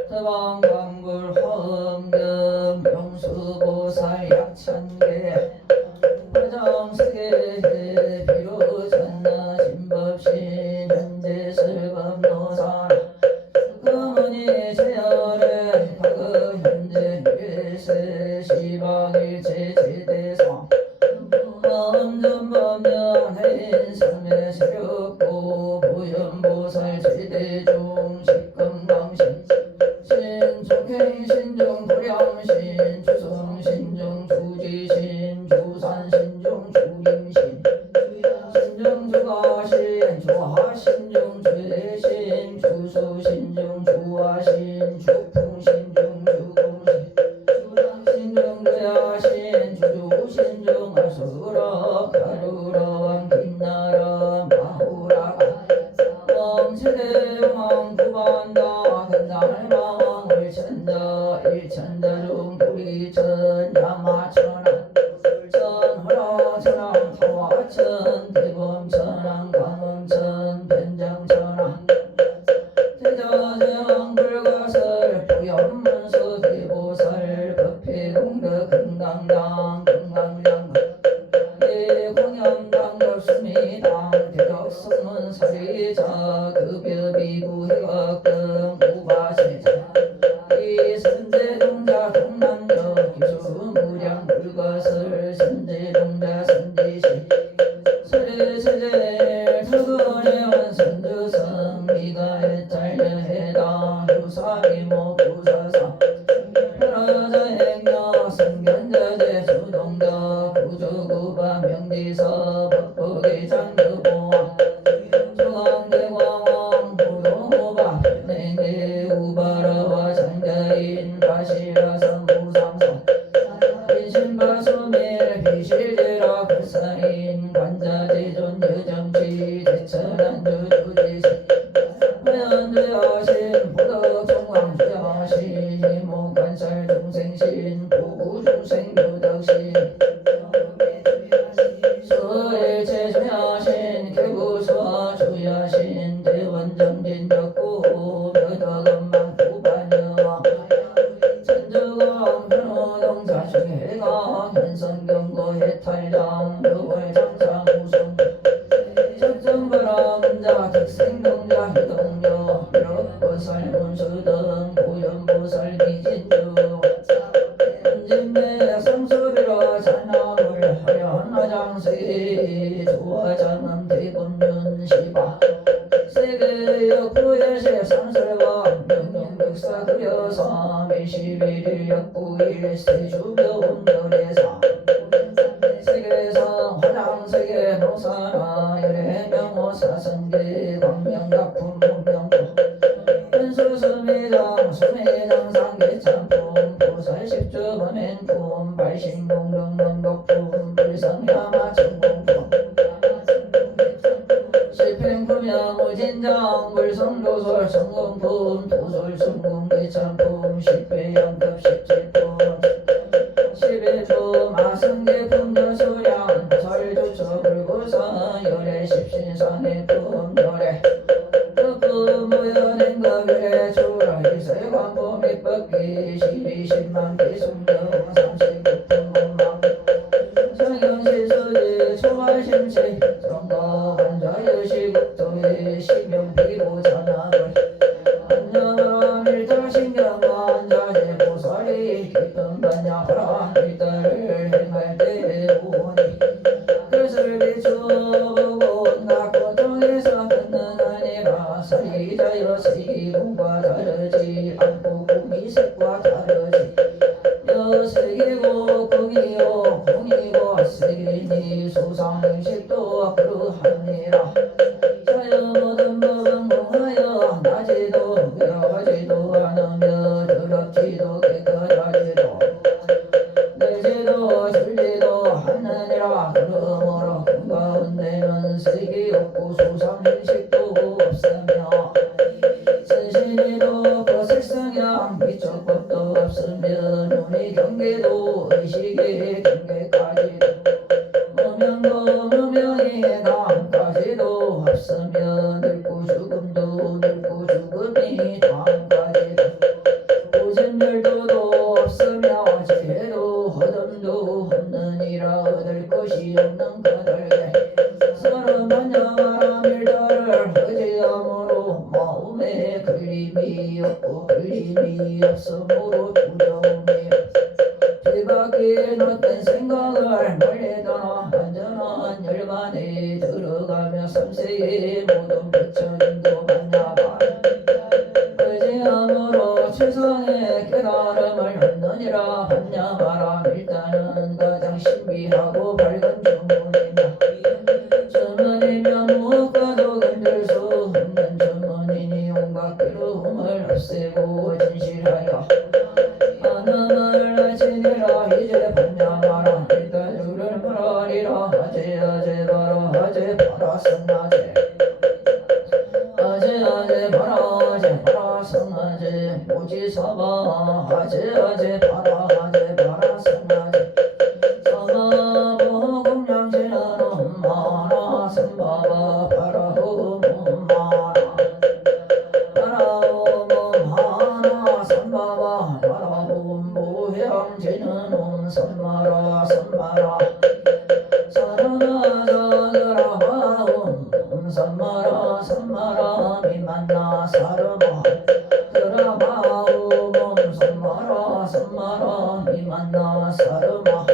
대방광불 화엄경 명수보살 약천계 화장세계 비로전나 진법신 현재슬법노사 금은이 제열의 과거 현재 일세 시방일체 제대상 마음전법명 해인삼매 세력고 보현보살 제대중 식금강신 신족행 신중 도량신 주성신중 주지신 주산신중 주임신 신중 주가신 주하신중 주대신 주수신중 주하신 주풍신중 주공신 주당신중 주야신 주주신중 아수라 가루라 간다 근달망을 천자 일천자중 구리천 야마천왕 천호라 천왕 타와천 대범천왕 광음천 변정천왕 대자재왕 불가설 보현문수 대보살 법회공덕 금강당 금강장 대공연당 덕수미당 대덕승문 사리자 급여비구 해각등 우바세자 이선제동자 동남역 기수무량 불가설 선제동자 선지시 서리세제 타근해원 선주성 미가에 잘려해당 유사미모 부사사 현아자행여 성견자재 주동자 구주구바 명지서 법부기장 유보왕 중앙대광왕 부동호바 변행대 우바라와 장자인 바시라성 무상성 인신바수밀 비실제라 불사인 관자재존 여정치 대천안주 주지시 회원주여신 보덕종왕 주여신 이목관살 중생신 보구중생 유덕신 수일체 주여신 개구수와 주여신 대원정진 덕구 묘덕엄망 구반여왕 천주강 변호동자 중해강 현성경고 해탈장 묘월장상 우승 적정바람자 득생동자 해동여 묘보살 문수등 보현보살 기진주 은진매 성수비로 잔나물 하련화장세 조화장은 대군윤시바 세계역부여시 상설왕 명령백사 그려사 미시비리 역부일 세주묘운열애상 세계상 화장세계 노사나 열애명호 사성계 광명각품 문명도 현수수미장 수미장 상계참품 보살십주 범행품 발신공동문독품 불성야마 전공품 시팽품야무진장 불성도솔 성공품 도솔승공계참품 십배양급 십지품 십일품 아승계품 여수량 설주처 불구사 열애 십신산해품 열애 덕품 무연행급 열애 주라 일세관품 입법기 십이십만 기승경 삼십육품 원망 성경실수지 초발심시 성가 환자여시국도의 시명비고 전합을 안녕하라 밀달신경관 자재보살이 기쁨 반야하라 밀달을 행할 때 오니 그것을 비추보고 낙고통에서 듣는 아니라 사리자여 세기공과 다르지 않고 공이색과 다르지 여세기고 공이요 공이고 세기니 수상행식도 그러하니라 자여 모든 법은 공하여 나지도 여지도 않으며 더럽지도 깨끗하지도 내지도 줄지도 않느니라 그러므로 공가운데는 세기 없고 수상행식도 없으며 신신이도 거색성양 미적법도 없으며 눈이 경계도 의식의 경계까지도 무명도 무명의 다음까지도 없으며 늙고 죽음도 늙고 죽음이 다음까지도 오진멸도도 없으며 지혜도 허덤도 없느니라 얻을 것이 없는 그들게 서로 반야마라 밀달을 허지함으로 마음에 걸림이 없고 걸림이 없으므로 두려움이 뒤바퀴 놓던 생각을 멀리 떠나 완전한 열반에 들어가며 삼세의 모든 부처님도 만나봐 의지함으로 최선의 깨달음을 얻느니라 반야마라 밀단은 가장 신비하고 밝은 주문이며 주문이며 무엇과도 건들 수 없는 주문이니 온갖 괴로움을 없애고 진실하여 하늘을 아치니라 이제 반야마라 일단 주를 말하리라 아제 아제 바라 아제 바라 선나제 아제 아제 바라 아제 바라 성하제 모지사바 하제 바라 하제 바라 성하제 사마보금양지는 엄마나 삼바바 바라홈 엄마나 바라홈 하나 삼바바 바라홈 모향지는 엄삼마라 삼마라 삼마라 삼마라 미만나 사르마 그라바움 삼마라 삼마라 미만나 사르마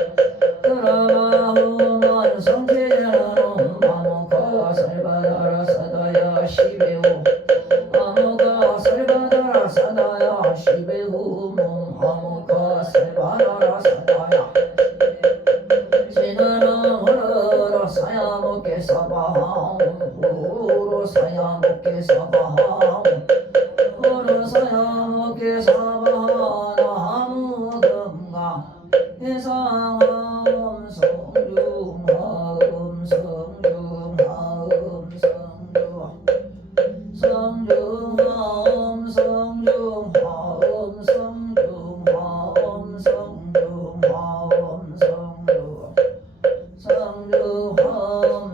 그라바움은 성제는 마모가 살바다라 사다야 시베우 마모가 살바다라 사다야 시베우 마모가 살바다라 사다야 지나라 흐르라 사야먹게 사바하 후루 사야먹게 사바하 후루 사야먹게 사바하 나무금가 해상함 성중하음 성중하음 성중하음 성중하음 성중하음 성중하음 성중하음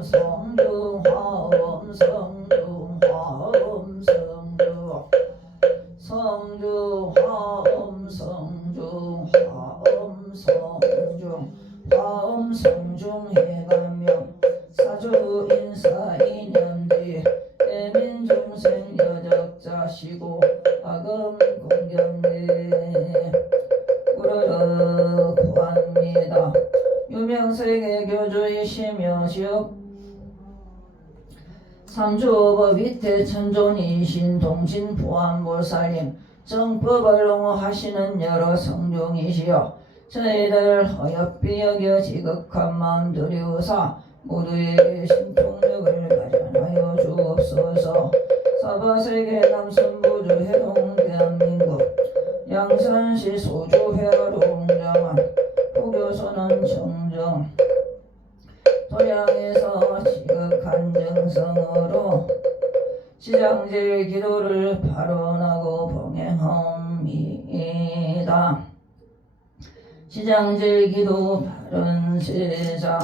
성중하음 성중하음 성중하음 성중하음 성중해가며 사주인사이념지 애민중생 여적자시고 악음 공경내 우르르 구합니다. 유명세계 교주이시며 지역 삼주법 위태 천존이신 동신 부안보살님 정법을 옹호하시는 여러 성중이시여 저희들 어여삐 여겨 지극한 마음 들이우사 모두에게 신통력을 발현하여 주옵소서. 사바세계 남선부주 해동 대한민국 양산시 소주 회화로 웅장한 포교소는 정정 도량에서 지극한 정성으로 시장제일 기도를 발언하고 봉행합니다. 시장제일 기도 발언세자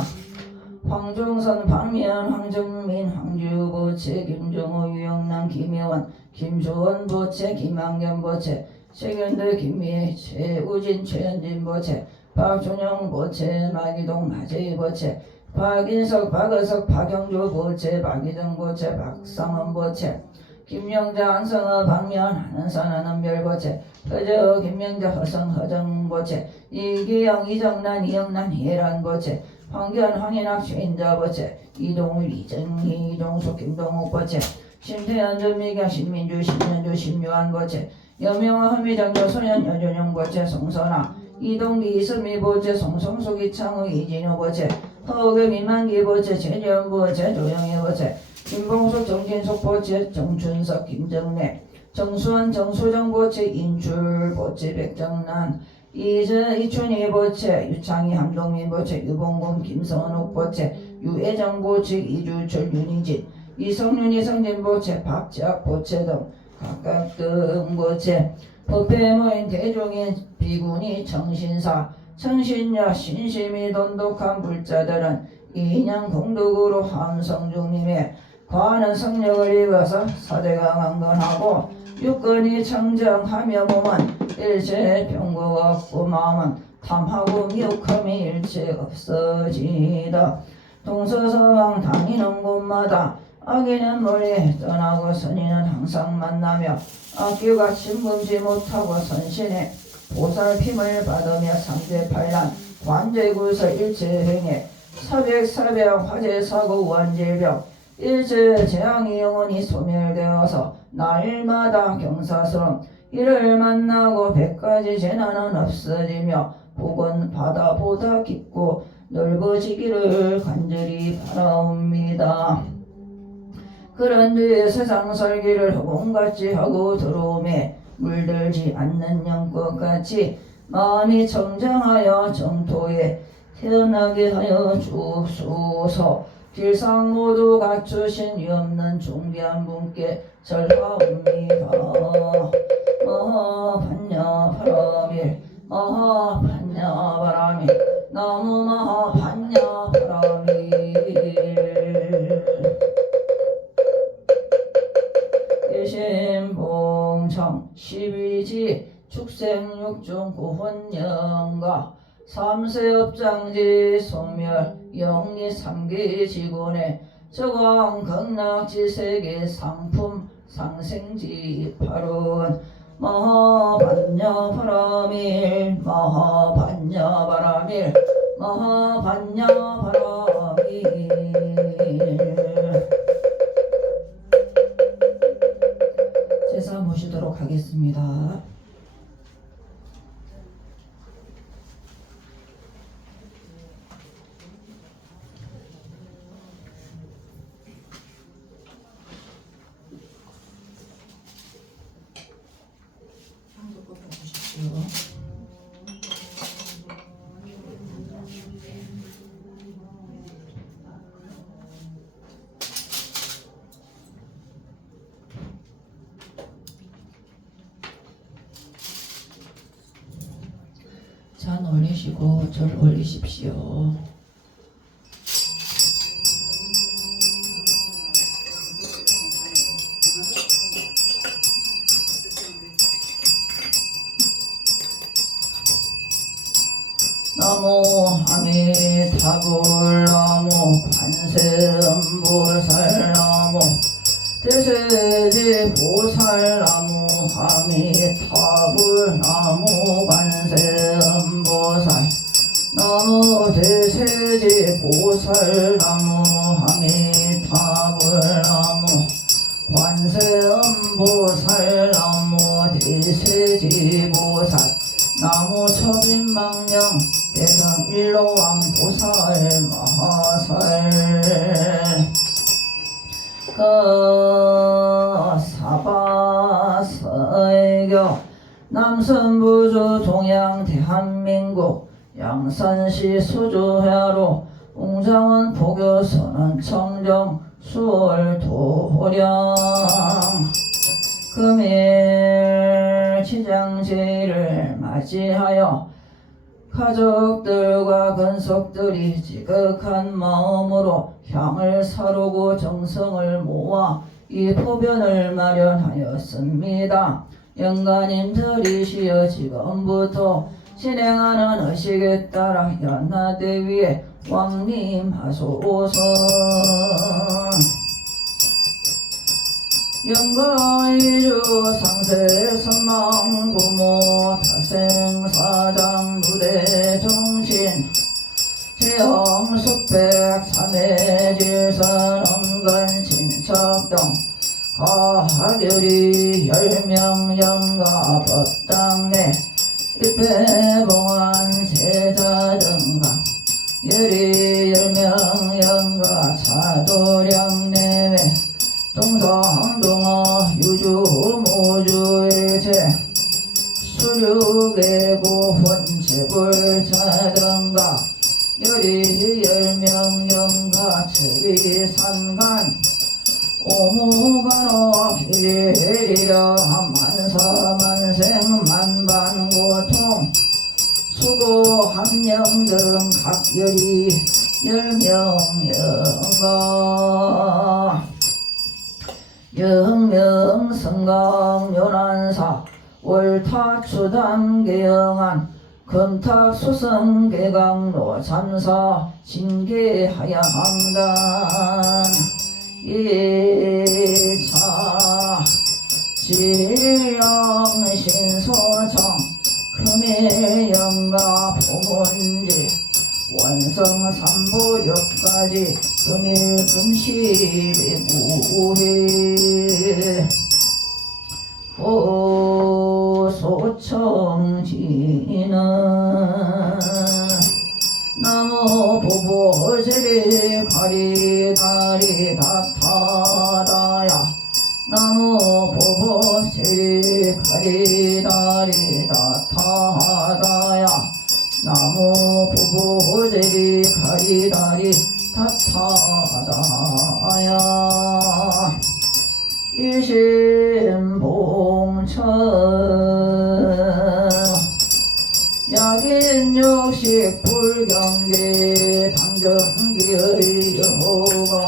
황종선 방면 황정민 황주보채 김정호 유영남 김혜원 김조원 보채 김학년 보채 최견들 김미애 최우진 최현진 보채 박준영 보채 마기동 마재희 보채 박인석 박의석 박영조 보채 박희정 보채 박상원 보채 김영자 안성어 박면 한은선 한은별 보채 허저 김명자 허성 허정 보채 이기영 이정란 이영란 혜란 보채 황견 황인학 최인자 보채 이동일 이정희 이동숙 김동욱 보채 심태현 전미경 신민주 신현주 신묘한 보채 여명화 허미장조 소년 여준영 보채 송선아 이동기 이수미 보채 송성숙 이창우 이진우 보채 허금 이만기 보채 최지연 보채 조영희 보채 김봉숙 정진숙 보채 정춘석 김정래 정수원 정수정 보채 인출 보채 백정란 이춘희 보채 유창희 함동민 보채 유봉금 김성은옥 보채 유애정 보채 이주철 윤희진 이성윤 이성진 보채 박지학 보채 등 각각 등 보채 법회에 모인 대중인 비구니 정신사 정신력 신심이 돈독한 불자들은 인양 공덕으로 함성중님의 과하는 성력을 입어서 사대가 강건하고 육건이 청정하며 몸은 일체 병거가 없고 마음은 탐하고 미혹함이 일체 없어지다. 동서서방 다니는 곳마다 악인은 멀리 떠나고 선인은 항상 만나며 악기가 침범지 못하고 선신의 보살핌을 받으며 상대팔란 관제구설 일체행에 사백사백 화재사고 우한질병 일체 재앙이 영원히 소멸되어서 날마다 경사스러운 이를 만나고 100가지 재난은 없어지며 복은 바다보다 깊고 넓어지기를 간절히 바라옵니다. 그런 뒤에 세상 설기를 허공같이 하고 들어오매 물들지 않는 영꽃같이 마음이 청정하여 정토에 태어나게 하여 주옵소서. 길상 모두 갖추신 위없는 중대한 분께 절하옵니다. 마하반야바라밀 마하반야바라밀 나무 마하반야바라밀 일심봉청 12지 축생육중 구훈영가 삼세업장지 소멸 영리 삼기 지군의 저광 극락지 세계 상품 상생지 팔운 마하반야바라밀 마하반야바라밀 마하반야바라밀 제사 모시도록 하겠습니다. 잔 올리시고 절 올리십시오. 나무 아미타불 나무 관세음보살 나무 대세지 보살 나무 아미타불 나무 관세음보살 나무 대세지 보살 나무 아미타불 나무 관세음보살 나무 대세지 보살 나무 첩인망령 대성일로왕 보살 마하살 사바서애교 남선부주 동양 대한민국 양산시 수주회로 웅장원 포교선언 청정 수월 도량 금일 치장제를 맞이하여 가족들과 근속들이 지극한 마음으로 향을 사르고 정성을 모아 이 포변을 마련하였습니다. 영가님들이시여 지금부터 진행하는 의식에 따라 연하대위에 왕림하소서. 영가이주 상세선망 부모 타생사장 누대정신 제형숙백 삼해질선 은근친척등 가하결이 10명 영가 법당내 입회봉안 제자 등가 열이 10명 영가 차도량 내외 동성동어 유주모주일체 수륙의고 혼체불차 등가 열이 10명 영가 체비산간 오무간호 길이려 만사만생 만반고통 수고 함령 등 각열이 10명 영가 영명 성강 요난사 월타추담 개영안 금탁 수성 개강로 참사 징계하야 항단 2차 질영신소청 금일영가 보문지 원성 3부력까지 금일 금실이 무회 호소청지는 나무 보보제리 가리다리 다타다야 나무 보보제리 가리다리 다타다야 나무 보보제리 가리다리 답하다야 일심봉천 약인 육식 불경계 당정기의 여호공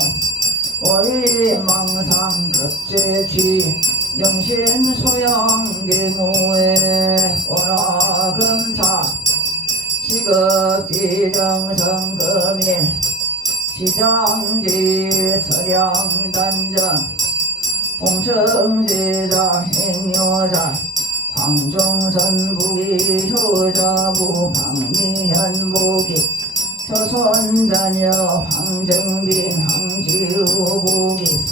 월리망상 급제취 영신소양계모에 오라금차 시극지정성금일 시장지 서량단전 홍성제자 행여자 황종선부기 효자부 박미현부기 효손자녀 황정빈 황지우부기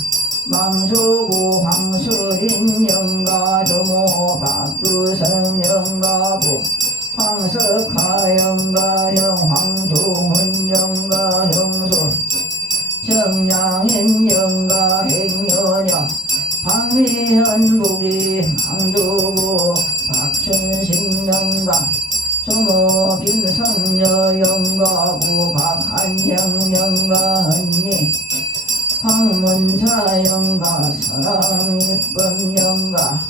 망조부 황수린 영가조모 박두성 영가부 황석하 영가형 황종훈 영가형수 정양인 영가행여녀 박미현부기 망조부 박춘식 영가 조모 김성여 영가부 박한영 영가 언니 황문자 영가 사랑이쁨 영가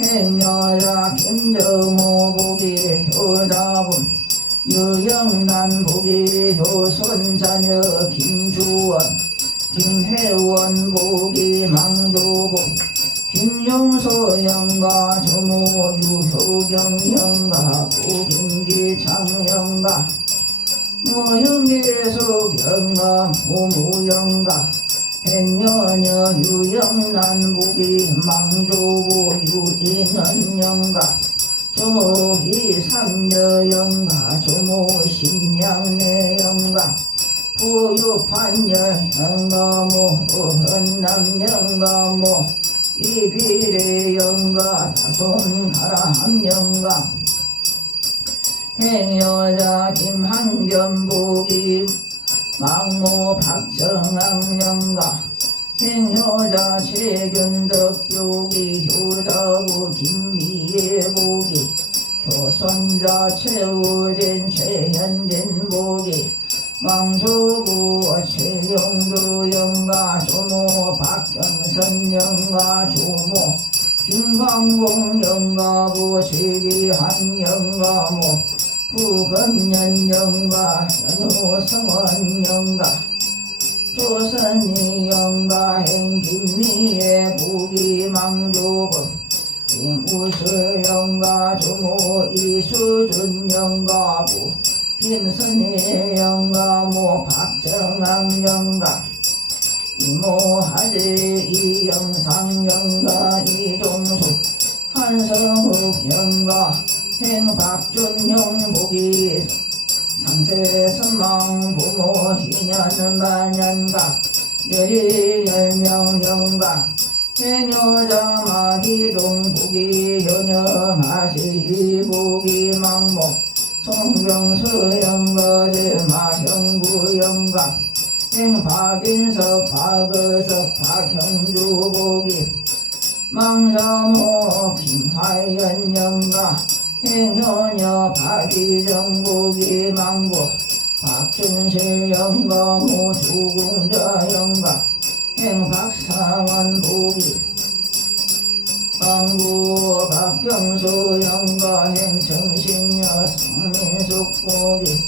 행여자 김정호 부기 효자분 유영란 부기 효손자녀 김주원 김혜원 부기 망조부 김용소 영가 조모 유효경 영가 부김기창 영가 무윤계숙 영가 무무영가 행여녀 유영란 부기 망조부 유인원 영가 조모 이삼여 영가 조모 신양내 영가 부유판열 영가 모 헌남 영가 모 이비례 영가 다손가람 영가 행여자 김한겸 부기 망모 박정왕 영가 행여자 최균덕 부기 효자부 김미애 부기 효손자 최우진 최현진 부기 망조부 최용두 영가 조모 박경선 영가 조모 김광봉 영가부 최기한 영가모 부건년 영가 현우성원 영가 조선이 영가 행김미애 부기 망조부 김우슬 영가 조모 이수준 영가부 김선일 영가모 박정왕 영가 이모하지 이영상 영가 이종수 한성욱 영가 행박준용 부기 상세선망 부모 희년 반년가 열이 열명 영가 행여자 마기동 부기 효녀 마시 부기 망모 송경수 영가 제마형구 영가 행박인석 박의석 박형주 부기 망자모 김화연 영가 행효녀 박이정 부기 망고 박준실 영가 모주궁자 영가 행박사원 부기 망구 박경수 영가 행청신녀 성민숙 부기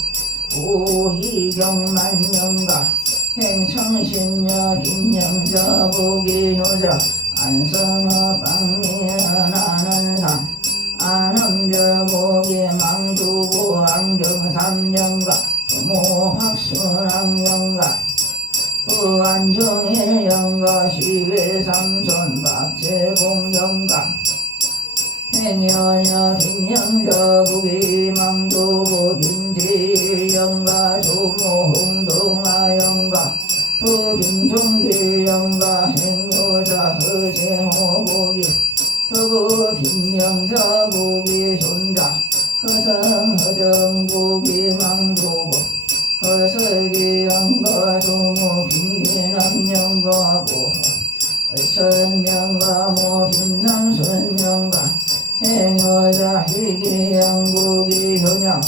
우희경만 영가 행청신녀 김영자 부기 효자 안성어 박미연 아는산 안원별 부기 망주부 안경삼 영가 조모 박순왕 영가 부안중일 영가 시외삼손 박재봉 영가 행여녀 김영자 부기 망조부 김지일 영가 조모 홍동아 영가 부김종길 영가 행여자 허재호 부기 서구 김영자 부기 손자 허성 허정 부기 망조부 허석이 영가 조모 김기남 영가 부허 얼선 영가 모 김남순 영가 행여자 희기 영부기 효녀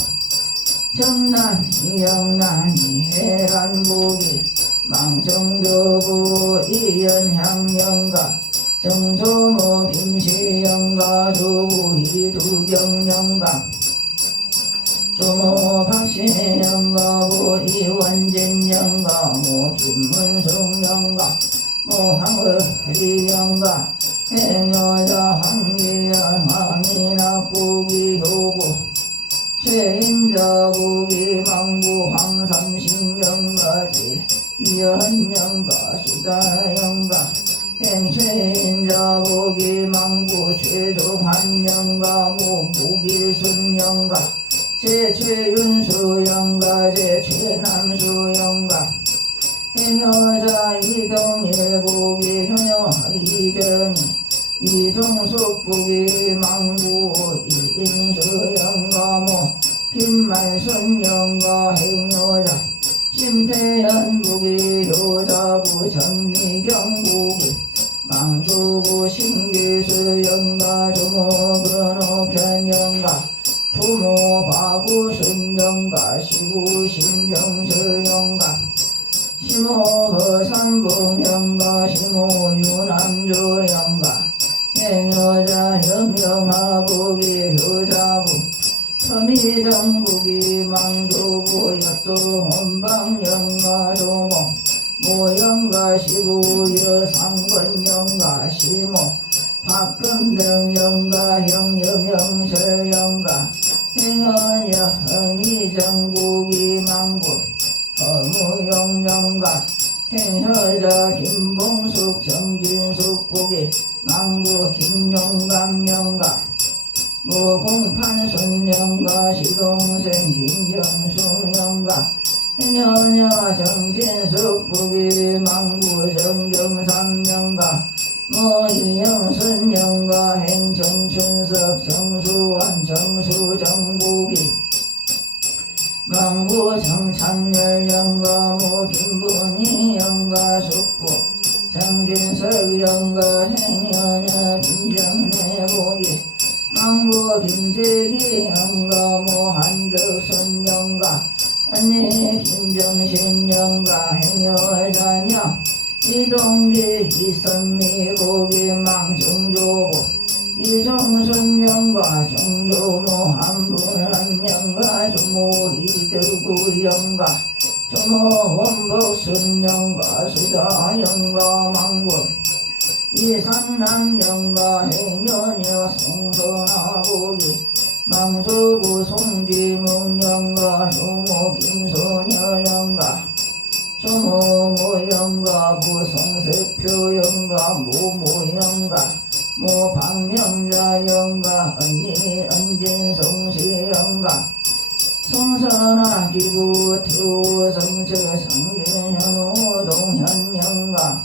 정난 이영난 이해란보기 망성교부 이연향영가 정조모 김시영가 조부 이두경영가 조모 박신영가 모 이원진영가 모 김문숙영가 모 황의리영가 행여자 황기연 황인학부기 효부 최인자부기 망부 황삼신영가지 이현영가 수자영가 행최인자부기 망부 최종한영가 모 무길순영가 제최윤수영가 제최남수영가 행여자 이동일부기 효녀 이정희 이종숙부기 망부 이인수영가 모 김말순영가 행여자 심태연부기 효자부 전미경부기 망주부 신길수영가 조모근옥현영가 조모 바구순영가 시구신병설영가 시모허산봉영가 시모유남조영가 행여자 현명하부기 효자부 서미정부기 망조부 여또헌방영가 조모 모영가 시부 여상권영가 시모 박금등영가 형여명설영가 행언여 흥이정부기 망부 허무영영가 행여자 김봉숙 정진숙부기 망부 김용감영가 모공판순영가 시동생 김정숙영가 행여녀 정진숙부기 망부 정경삼영가 모이영순영가 행정춘석 정수원 정수정부기 망부 정찬열영가 모김분이영가 숙부 정진석영가 행여녀 김정래부기 망부 김재기영가 모한덕순영가 언니 김정신영가 행여자녀 이동기 이선미부기 망정조부 이종순영가 정조모 한분한영가 조모 이德구영가 조모 원복순영가 수자영가 망군 이산남영가 행여녀 송선아부기 망조부 송지묵영가 조모 김소녀영가 조모모영가 부송세표영가 모모영가 모박명자영가 언니 언진송시영가 송선아 기부 태우성철 성균현우 동현영가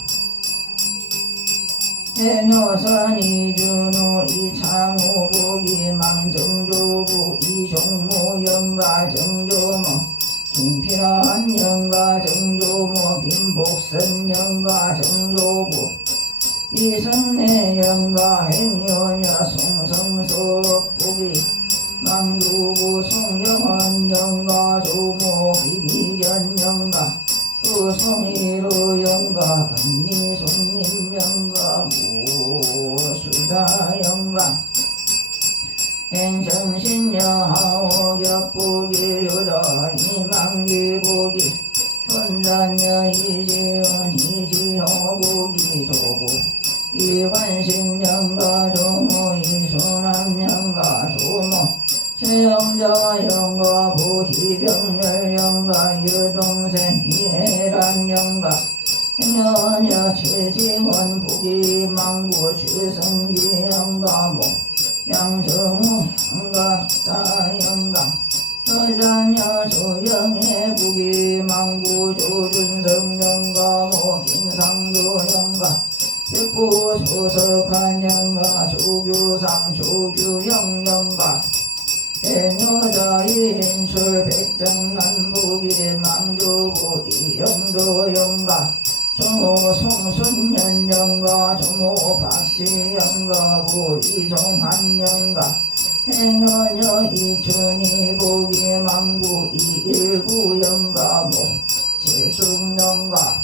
행여선 이준호 이창호부기 망정조부 이종모영가 정조모 김필환영가 정조모 김복선영가 정조부 이선내영가 행여녀 송성석부기 망주부 송영원영가 조모 이비련영가 후송이로영가 언니 송림영가 무수자영가 행정신여하오격부기 요자 이망기부기 현자녀 이지은 이지호부기 조부 이관신영가 조모 이소남영가 조모 최영자영가 부희병열영가 여동생 이해란영가 행여녀 최지원 부기 망부 최성기영가 모 양정우 영가 수자영가 여자녀 조영애 부기 망부 조준성영가 모 김상조영가 백부 소석한영가 조규상 조규영영가 행여자 인술 백정난부기 망주부 이영도영가 조모 송순년영가 조모 박시영가 부이종한영가 행여녀 이춘이 보기 망구 이일구 영가모 제숙영가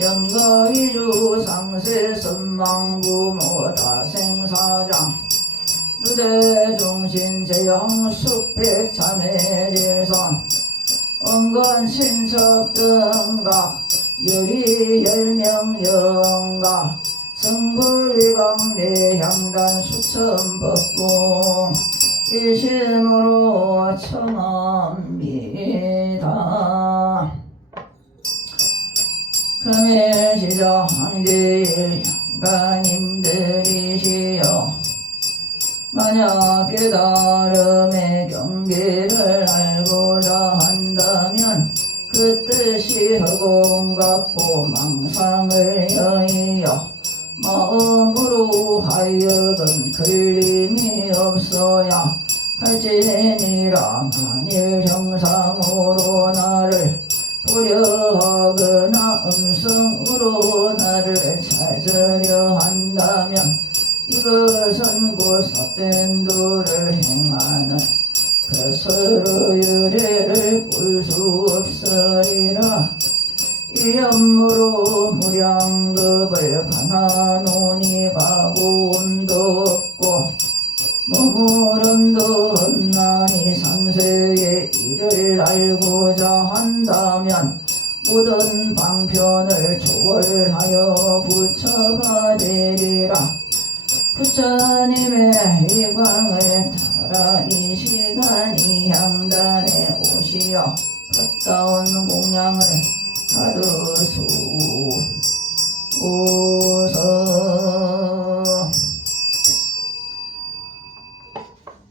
영가이주 상세 선망구 모다생사장 누대종신 제영숙백 참회제선 은건신석 등각 열이 열명 영가 성불리광대 향단 수천법궁 일심으로 청합니다. 금일시저 황제일 양가님들이시여 만약 깨달음의 경계를 알고자 한다면 그 뜻이 허공 같고 망상을 여의어 마음으로 하여금 걸림이 없어야 할지니라. 만일 형상으로 나를 보려 하거나 음성으로 나를 찾으려 한다면 이것은 곧 삿된 도를 행하는 그 서로 유래를 볼 수 없으리라. 이염으로 무량급을 가나노니 가고음도 없고 머무름도 없나니 삼세의 일을 알고자 한다면 모든 방편을 초월하여 부처가 되리라. 부처님의 위광을 따라 이 시간 이 향단에 오시어 헛다운 공양을 받으소서.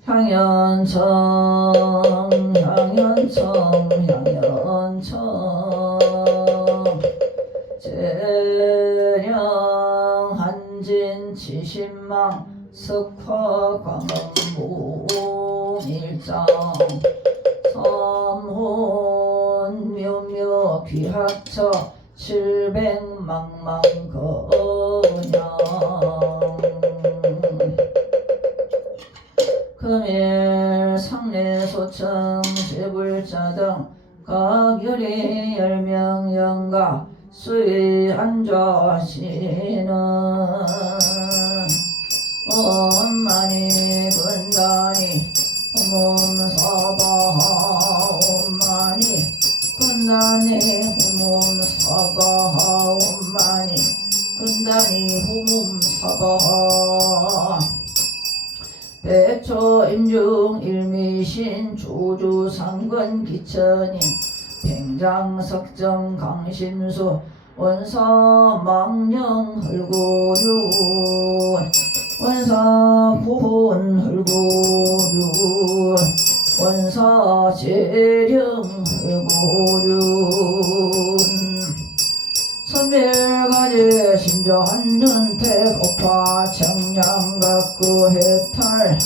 향연청 향연청 향연청 재령 한진 치신망 석화 광무 일장 삼혼 묘묘 귀학처 700망망 거냥 금일 상례소청 제불자 등 각열이 10명 영가 수위 한좌시는 엄마니 군단이 후몸사바 엄마니 군단이 후몸사바 엄마니 군단이 후몸사바 백초 임중 일미신 조주상권 기천인 팽장석정 강심수 원사 망령 헐고윤 원사 부혼 헐고윤 원사 재령 헐고윤 선별가지 신저 한전택 오파 청량각구 해탈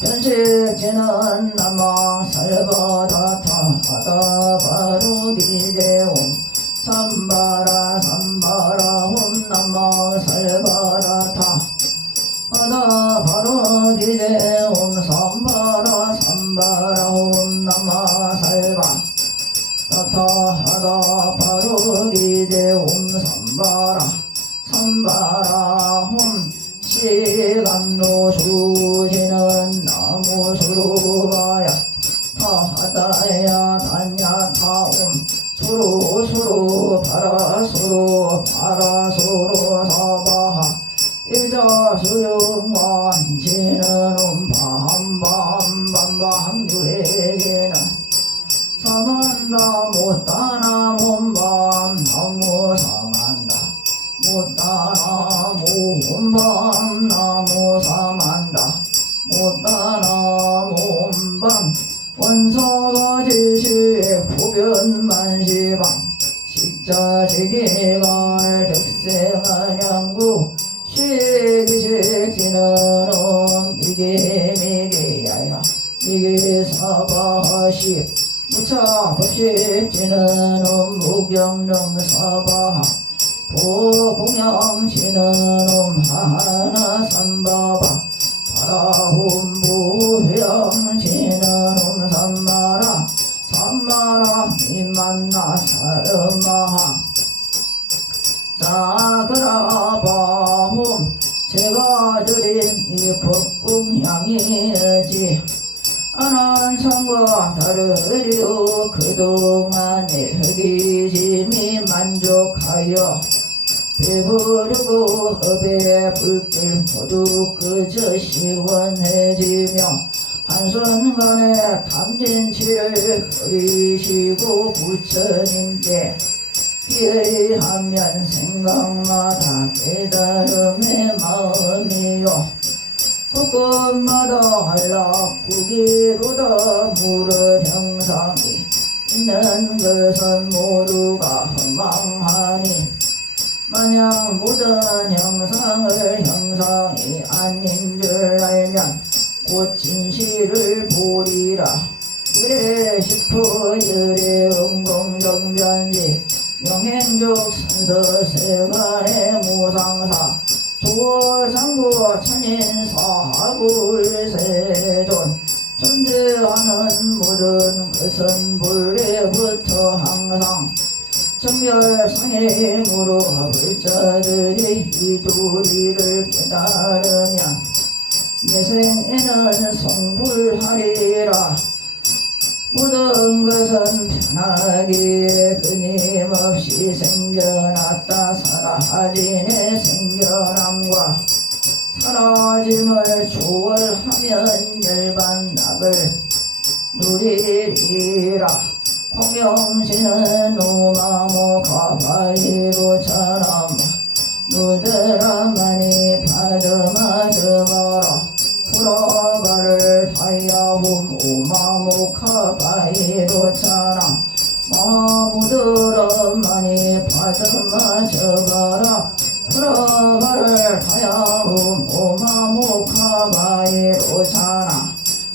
변식지는 남망살바다타 하다바로 기대옴 삼바라 삼바라홈 남망살바다타 하다바로 기대옴 삼바라 삼바라홈 남망살바 하다 바로 기대옴 삼바라 삼바라 홈 시간로 수지는 나무 수로 봐야 타하다야 단야 타옴 수로 수로 바라 수로 바라 수로 사바하 일자 수용만 지는 밤밤밤밤밤 유해지는 사만다 못다나 몸밤 나무 사만다 못다나 몸밤 나무 사만다 못다나 몸밤 원서가 지시 후변만시방 식자식이갈 득생한양구 시기식지는 미기미기야야 미기사바시 무차 법식지는 무경능 사바하 보공양지는 하나 삼바바 바라홈 법궁향이지 안한상과 다르리오 그동안의 흑이짐이 만족하여 배부르고 흡의 불길 모두 그저 시원해지며 한순간에 탐진치를 버리시고 부처님께 피하면 생각마다 깨달음의 마음이요 그것마다 한락구기로다 무릇 형상이 있는 것은 모두가 허망하니 만약 모든 형상을 형상이 아닌 줄 알면 곧 진실을 보리라 그래 싶어 열의 음공정변지 명행적 선서세간의 무상사 조월상부 천인사불세존 존재하는 모든 것은 본래부터 항상 정멸상의 무릎을 자들이 이 도리를 깨달으면 내생에는 성불하리라 모든 것은 편하기에 끊임없이 생겨났다 사라지네 생겨남과 사라짐을 조월하면 열반락을 누리리라 공명신은 오마모가바이로 차람 누드라마니 파드마드마라 프라바를 타야홈 오마모카바이로 차람 마무드라마니 파드마드마라 프라바를 타야홈 오마모카바이로 차람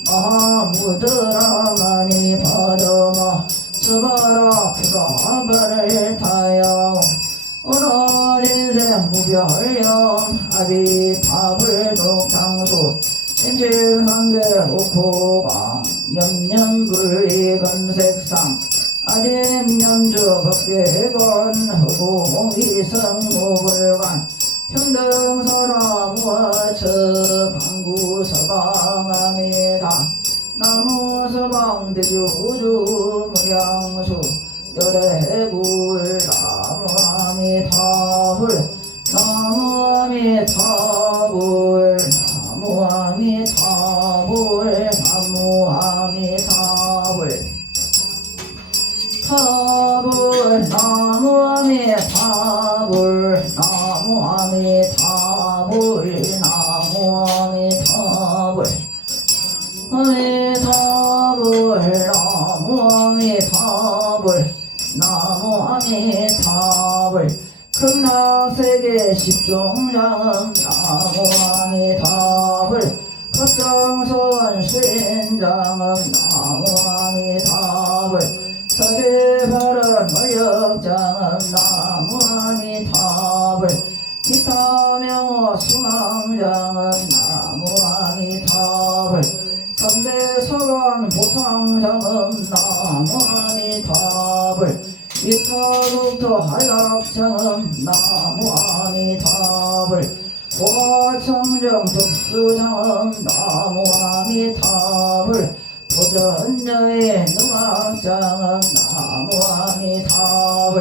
마무드라마니 파드마 스바라 프라바를 타야홈 어느인생 무별령 아비타불 독탕수 심심상계 옥호강 염년불이건색상 아직염주 법계건 허공이성무불관 평등선화무화처 강구서방암이다 나무서방대교주 무량수 열애불 나무아미타불 나무아미타불 나무아미타불 나무아미타불 타불 나무아미타불 나무아미타불 나무아미타불 아미타불 나무아미타불 나무아미타불 극락세계 십종장음 나무아미타불 법정선 수인장음 나무아미타불 사제바른 원력장음 나무아미타불 기타명호 수망장음 나무아미타불 삼대서관 보상장음 나무아미타불 이타국토 한락장음 나무아미타불 보아청정 득수장음 나무아미타불 보전자의 능악장음 나무아미타불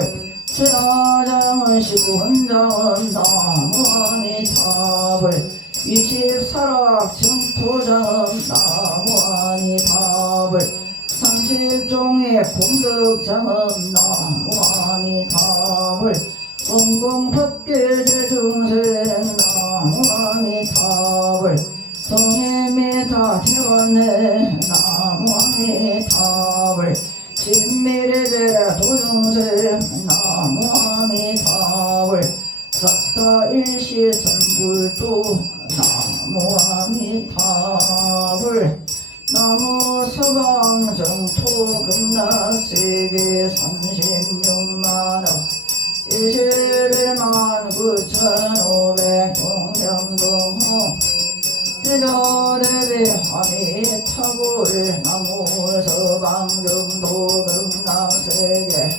최하장은 시군장음 나무아미타불 이십사락 정토장음 나무아미타불 30종의 공덕장음 나무아미타불 공공법계대중생 나무아미타불 성해미타 태원내 나무아미타불 진미래대 도중생 나무아미타불 삭다일시선불도 나무아미타불 나무 서방정토 극락세계 36만억 21만 9,500 동명동호 대저대비 화미타불 나무 서방정토 극락세계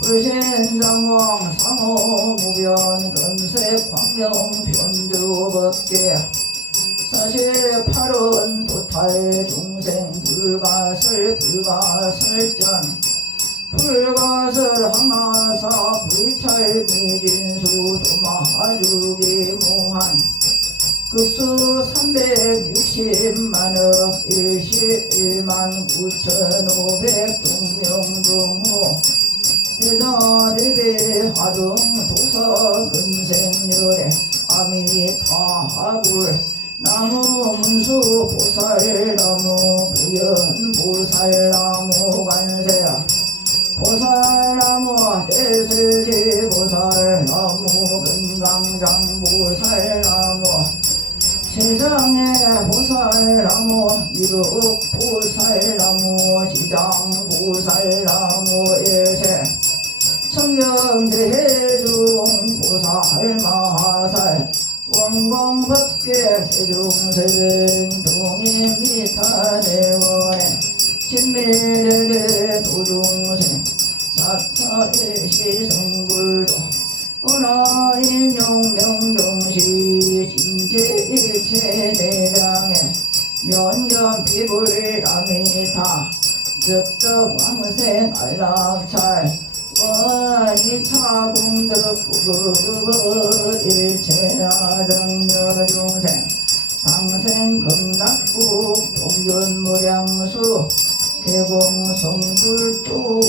불신장왕 상호 무변 금색 광명 변주법계 48원 도탈 중생 불가설전 불가설 항아사 불찰 미진수 도마주기 무한 급수 360만억 11만 9,500 동명동호 대자대배 화dung 도서 금생열애 아미타불 나무 문수 보살나무 부연 보살나무 관세야 보살나무 대세지 보살나무 금강장 보살나무 세상에 보살나무 이륵 보살나무 지장 보살나무 일세 청정대중 보살마살 원공법계 세중생 동해미타대원에 진미대대 도중생 사타일시성불도 은하인용명정시 진제일체대량에 면견피불아미타 즉덕왕생 안락찰 원이차공덕구급 일체나등여중생 당생 금락국 동전무량수 개공성불도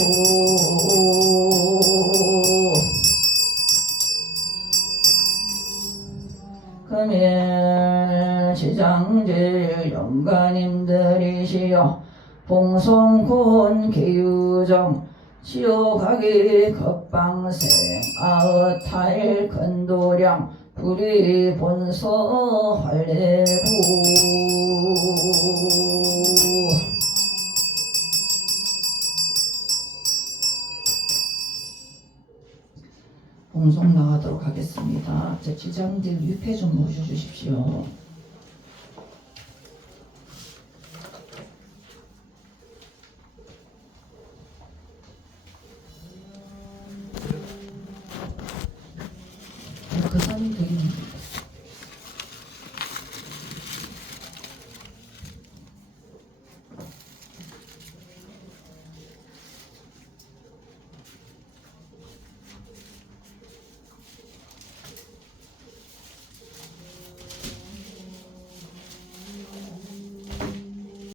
금일 시장제 영가님들이시여 봉송군 계유정 시오가기 겁방생 아ը탈 근도량 불이 본서 할례부 봉송 나가도록 하겠습니다. 제 지장들 위패 좀 모셔주십시오. 그 사람이 되겠네.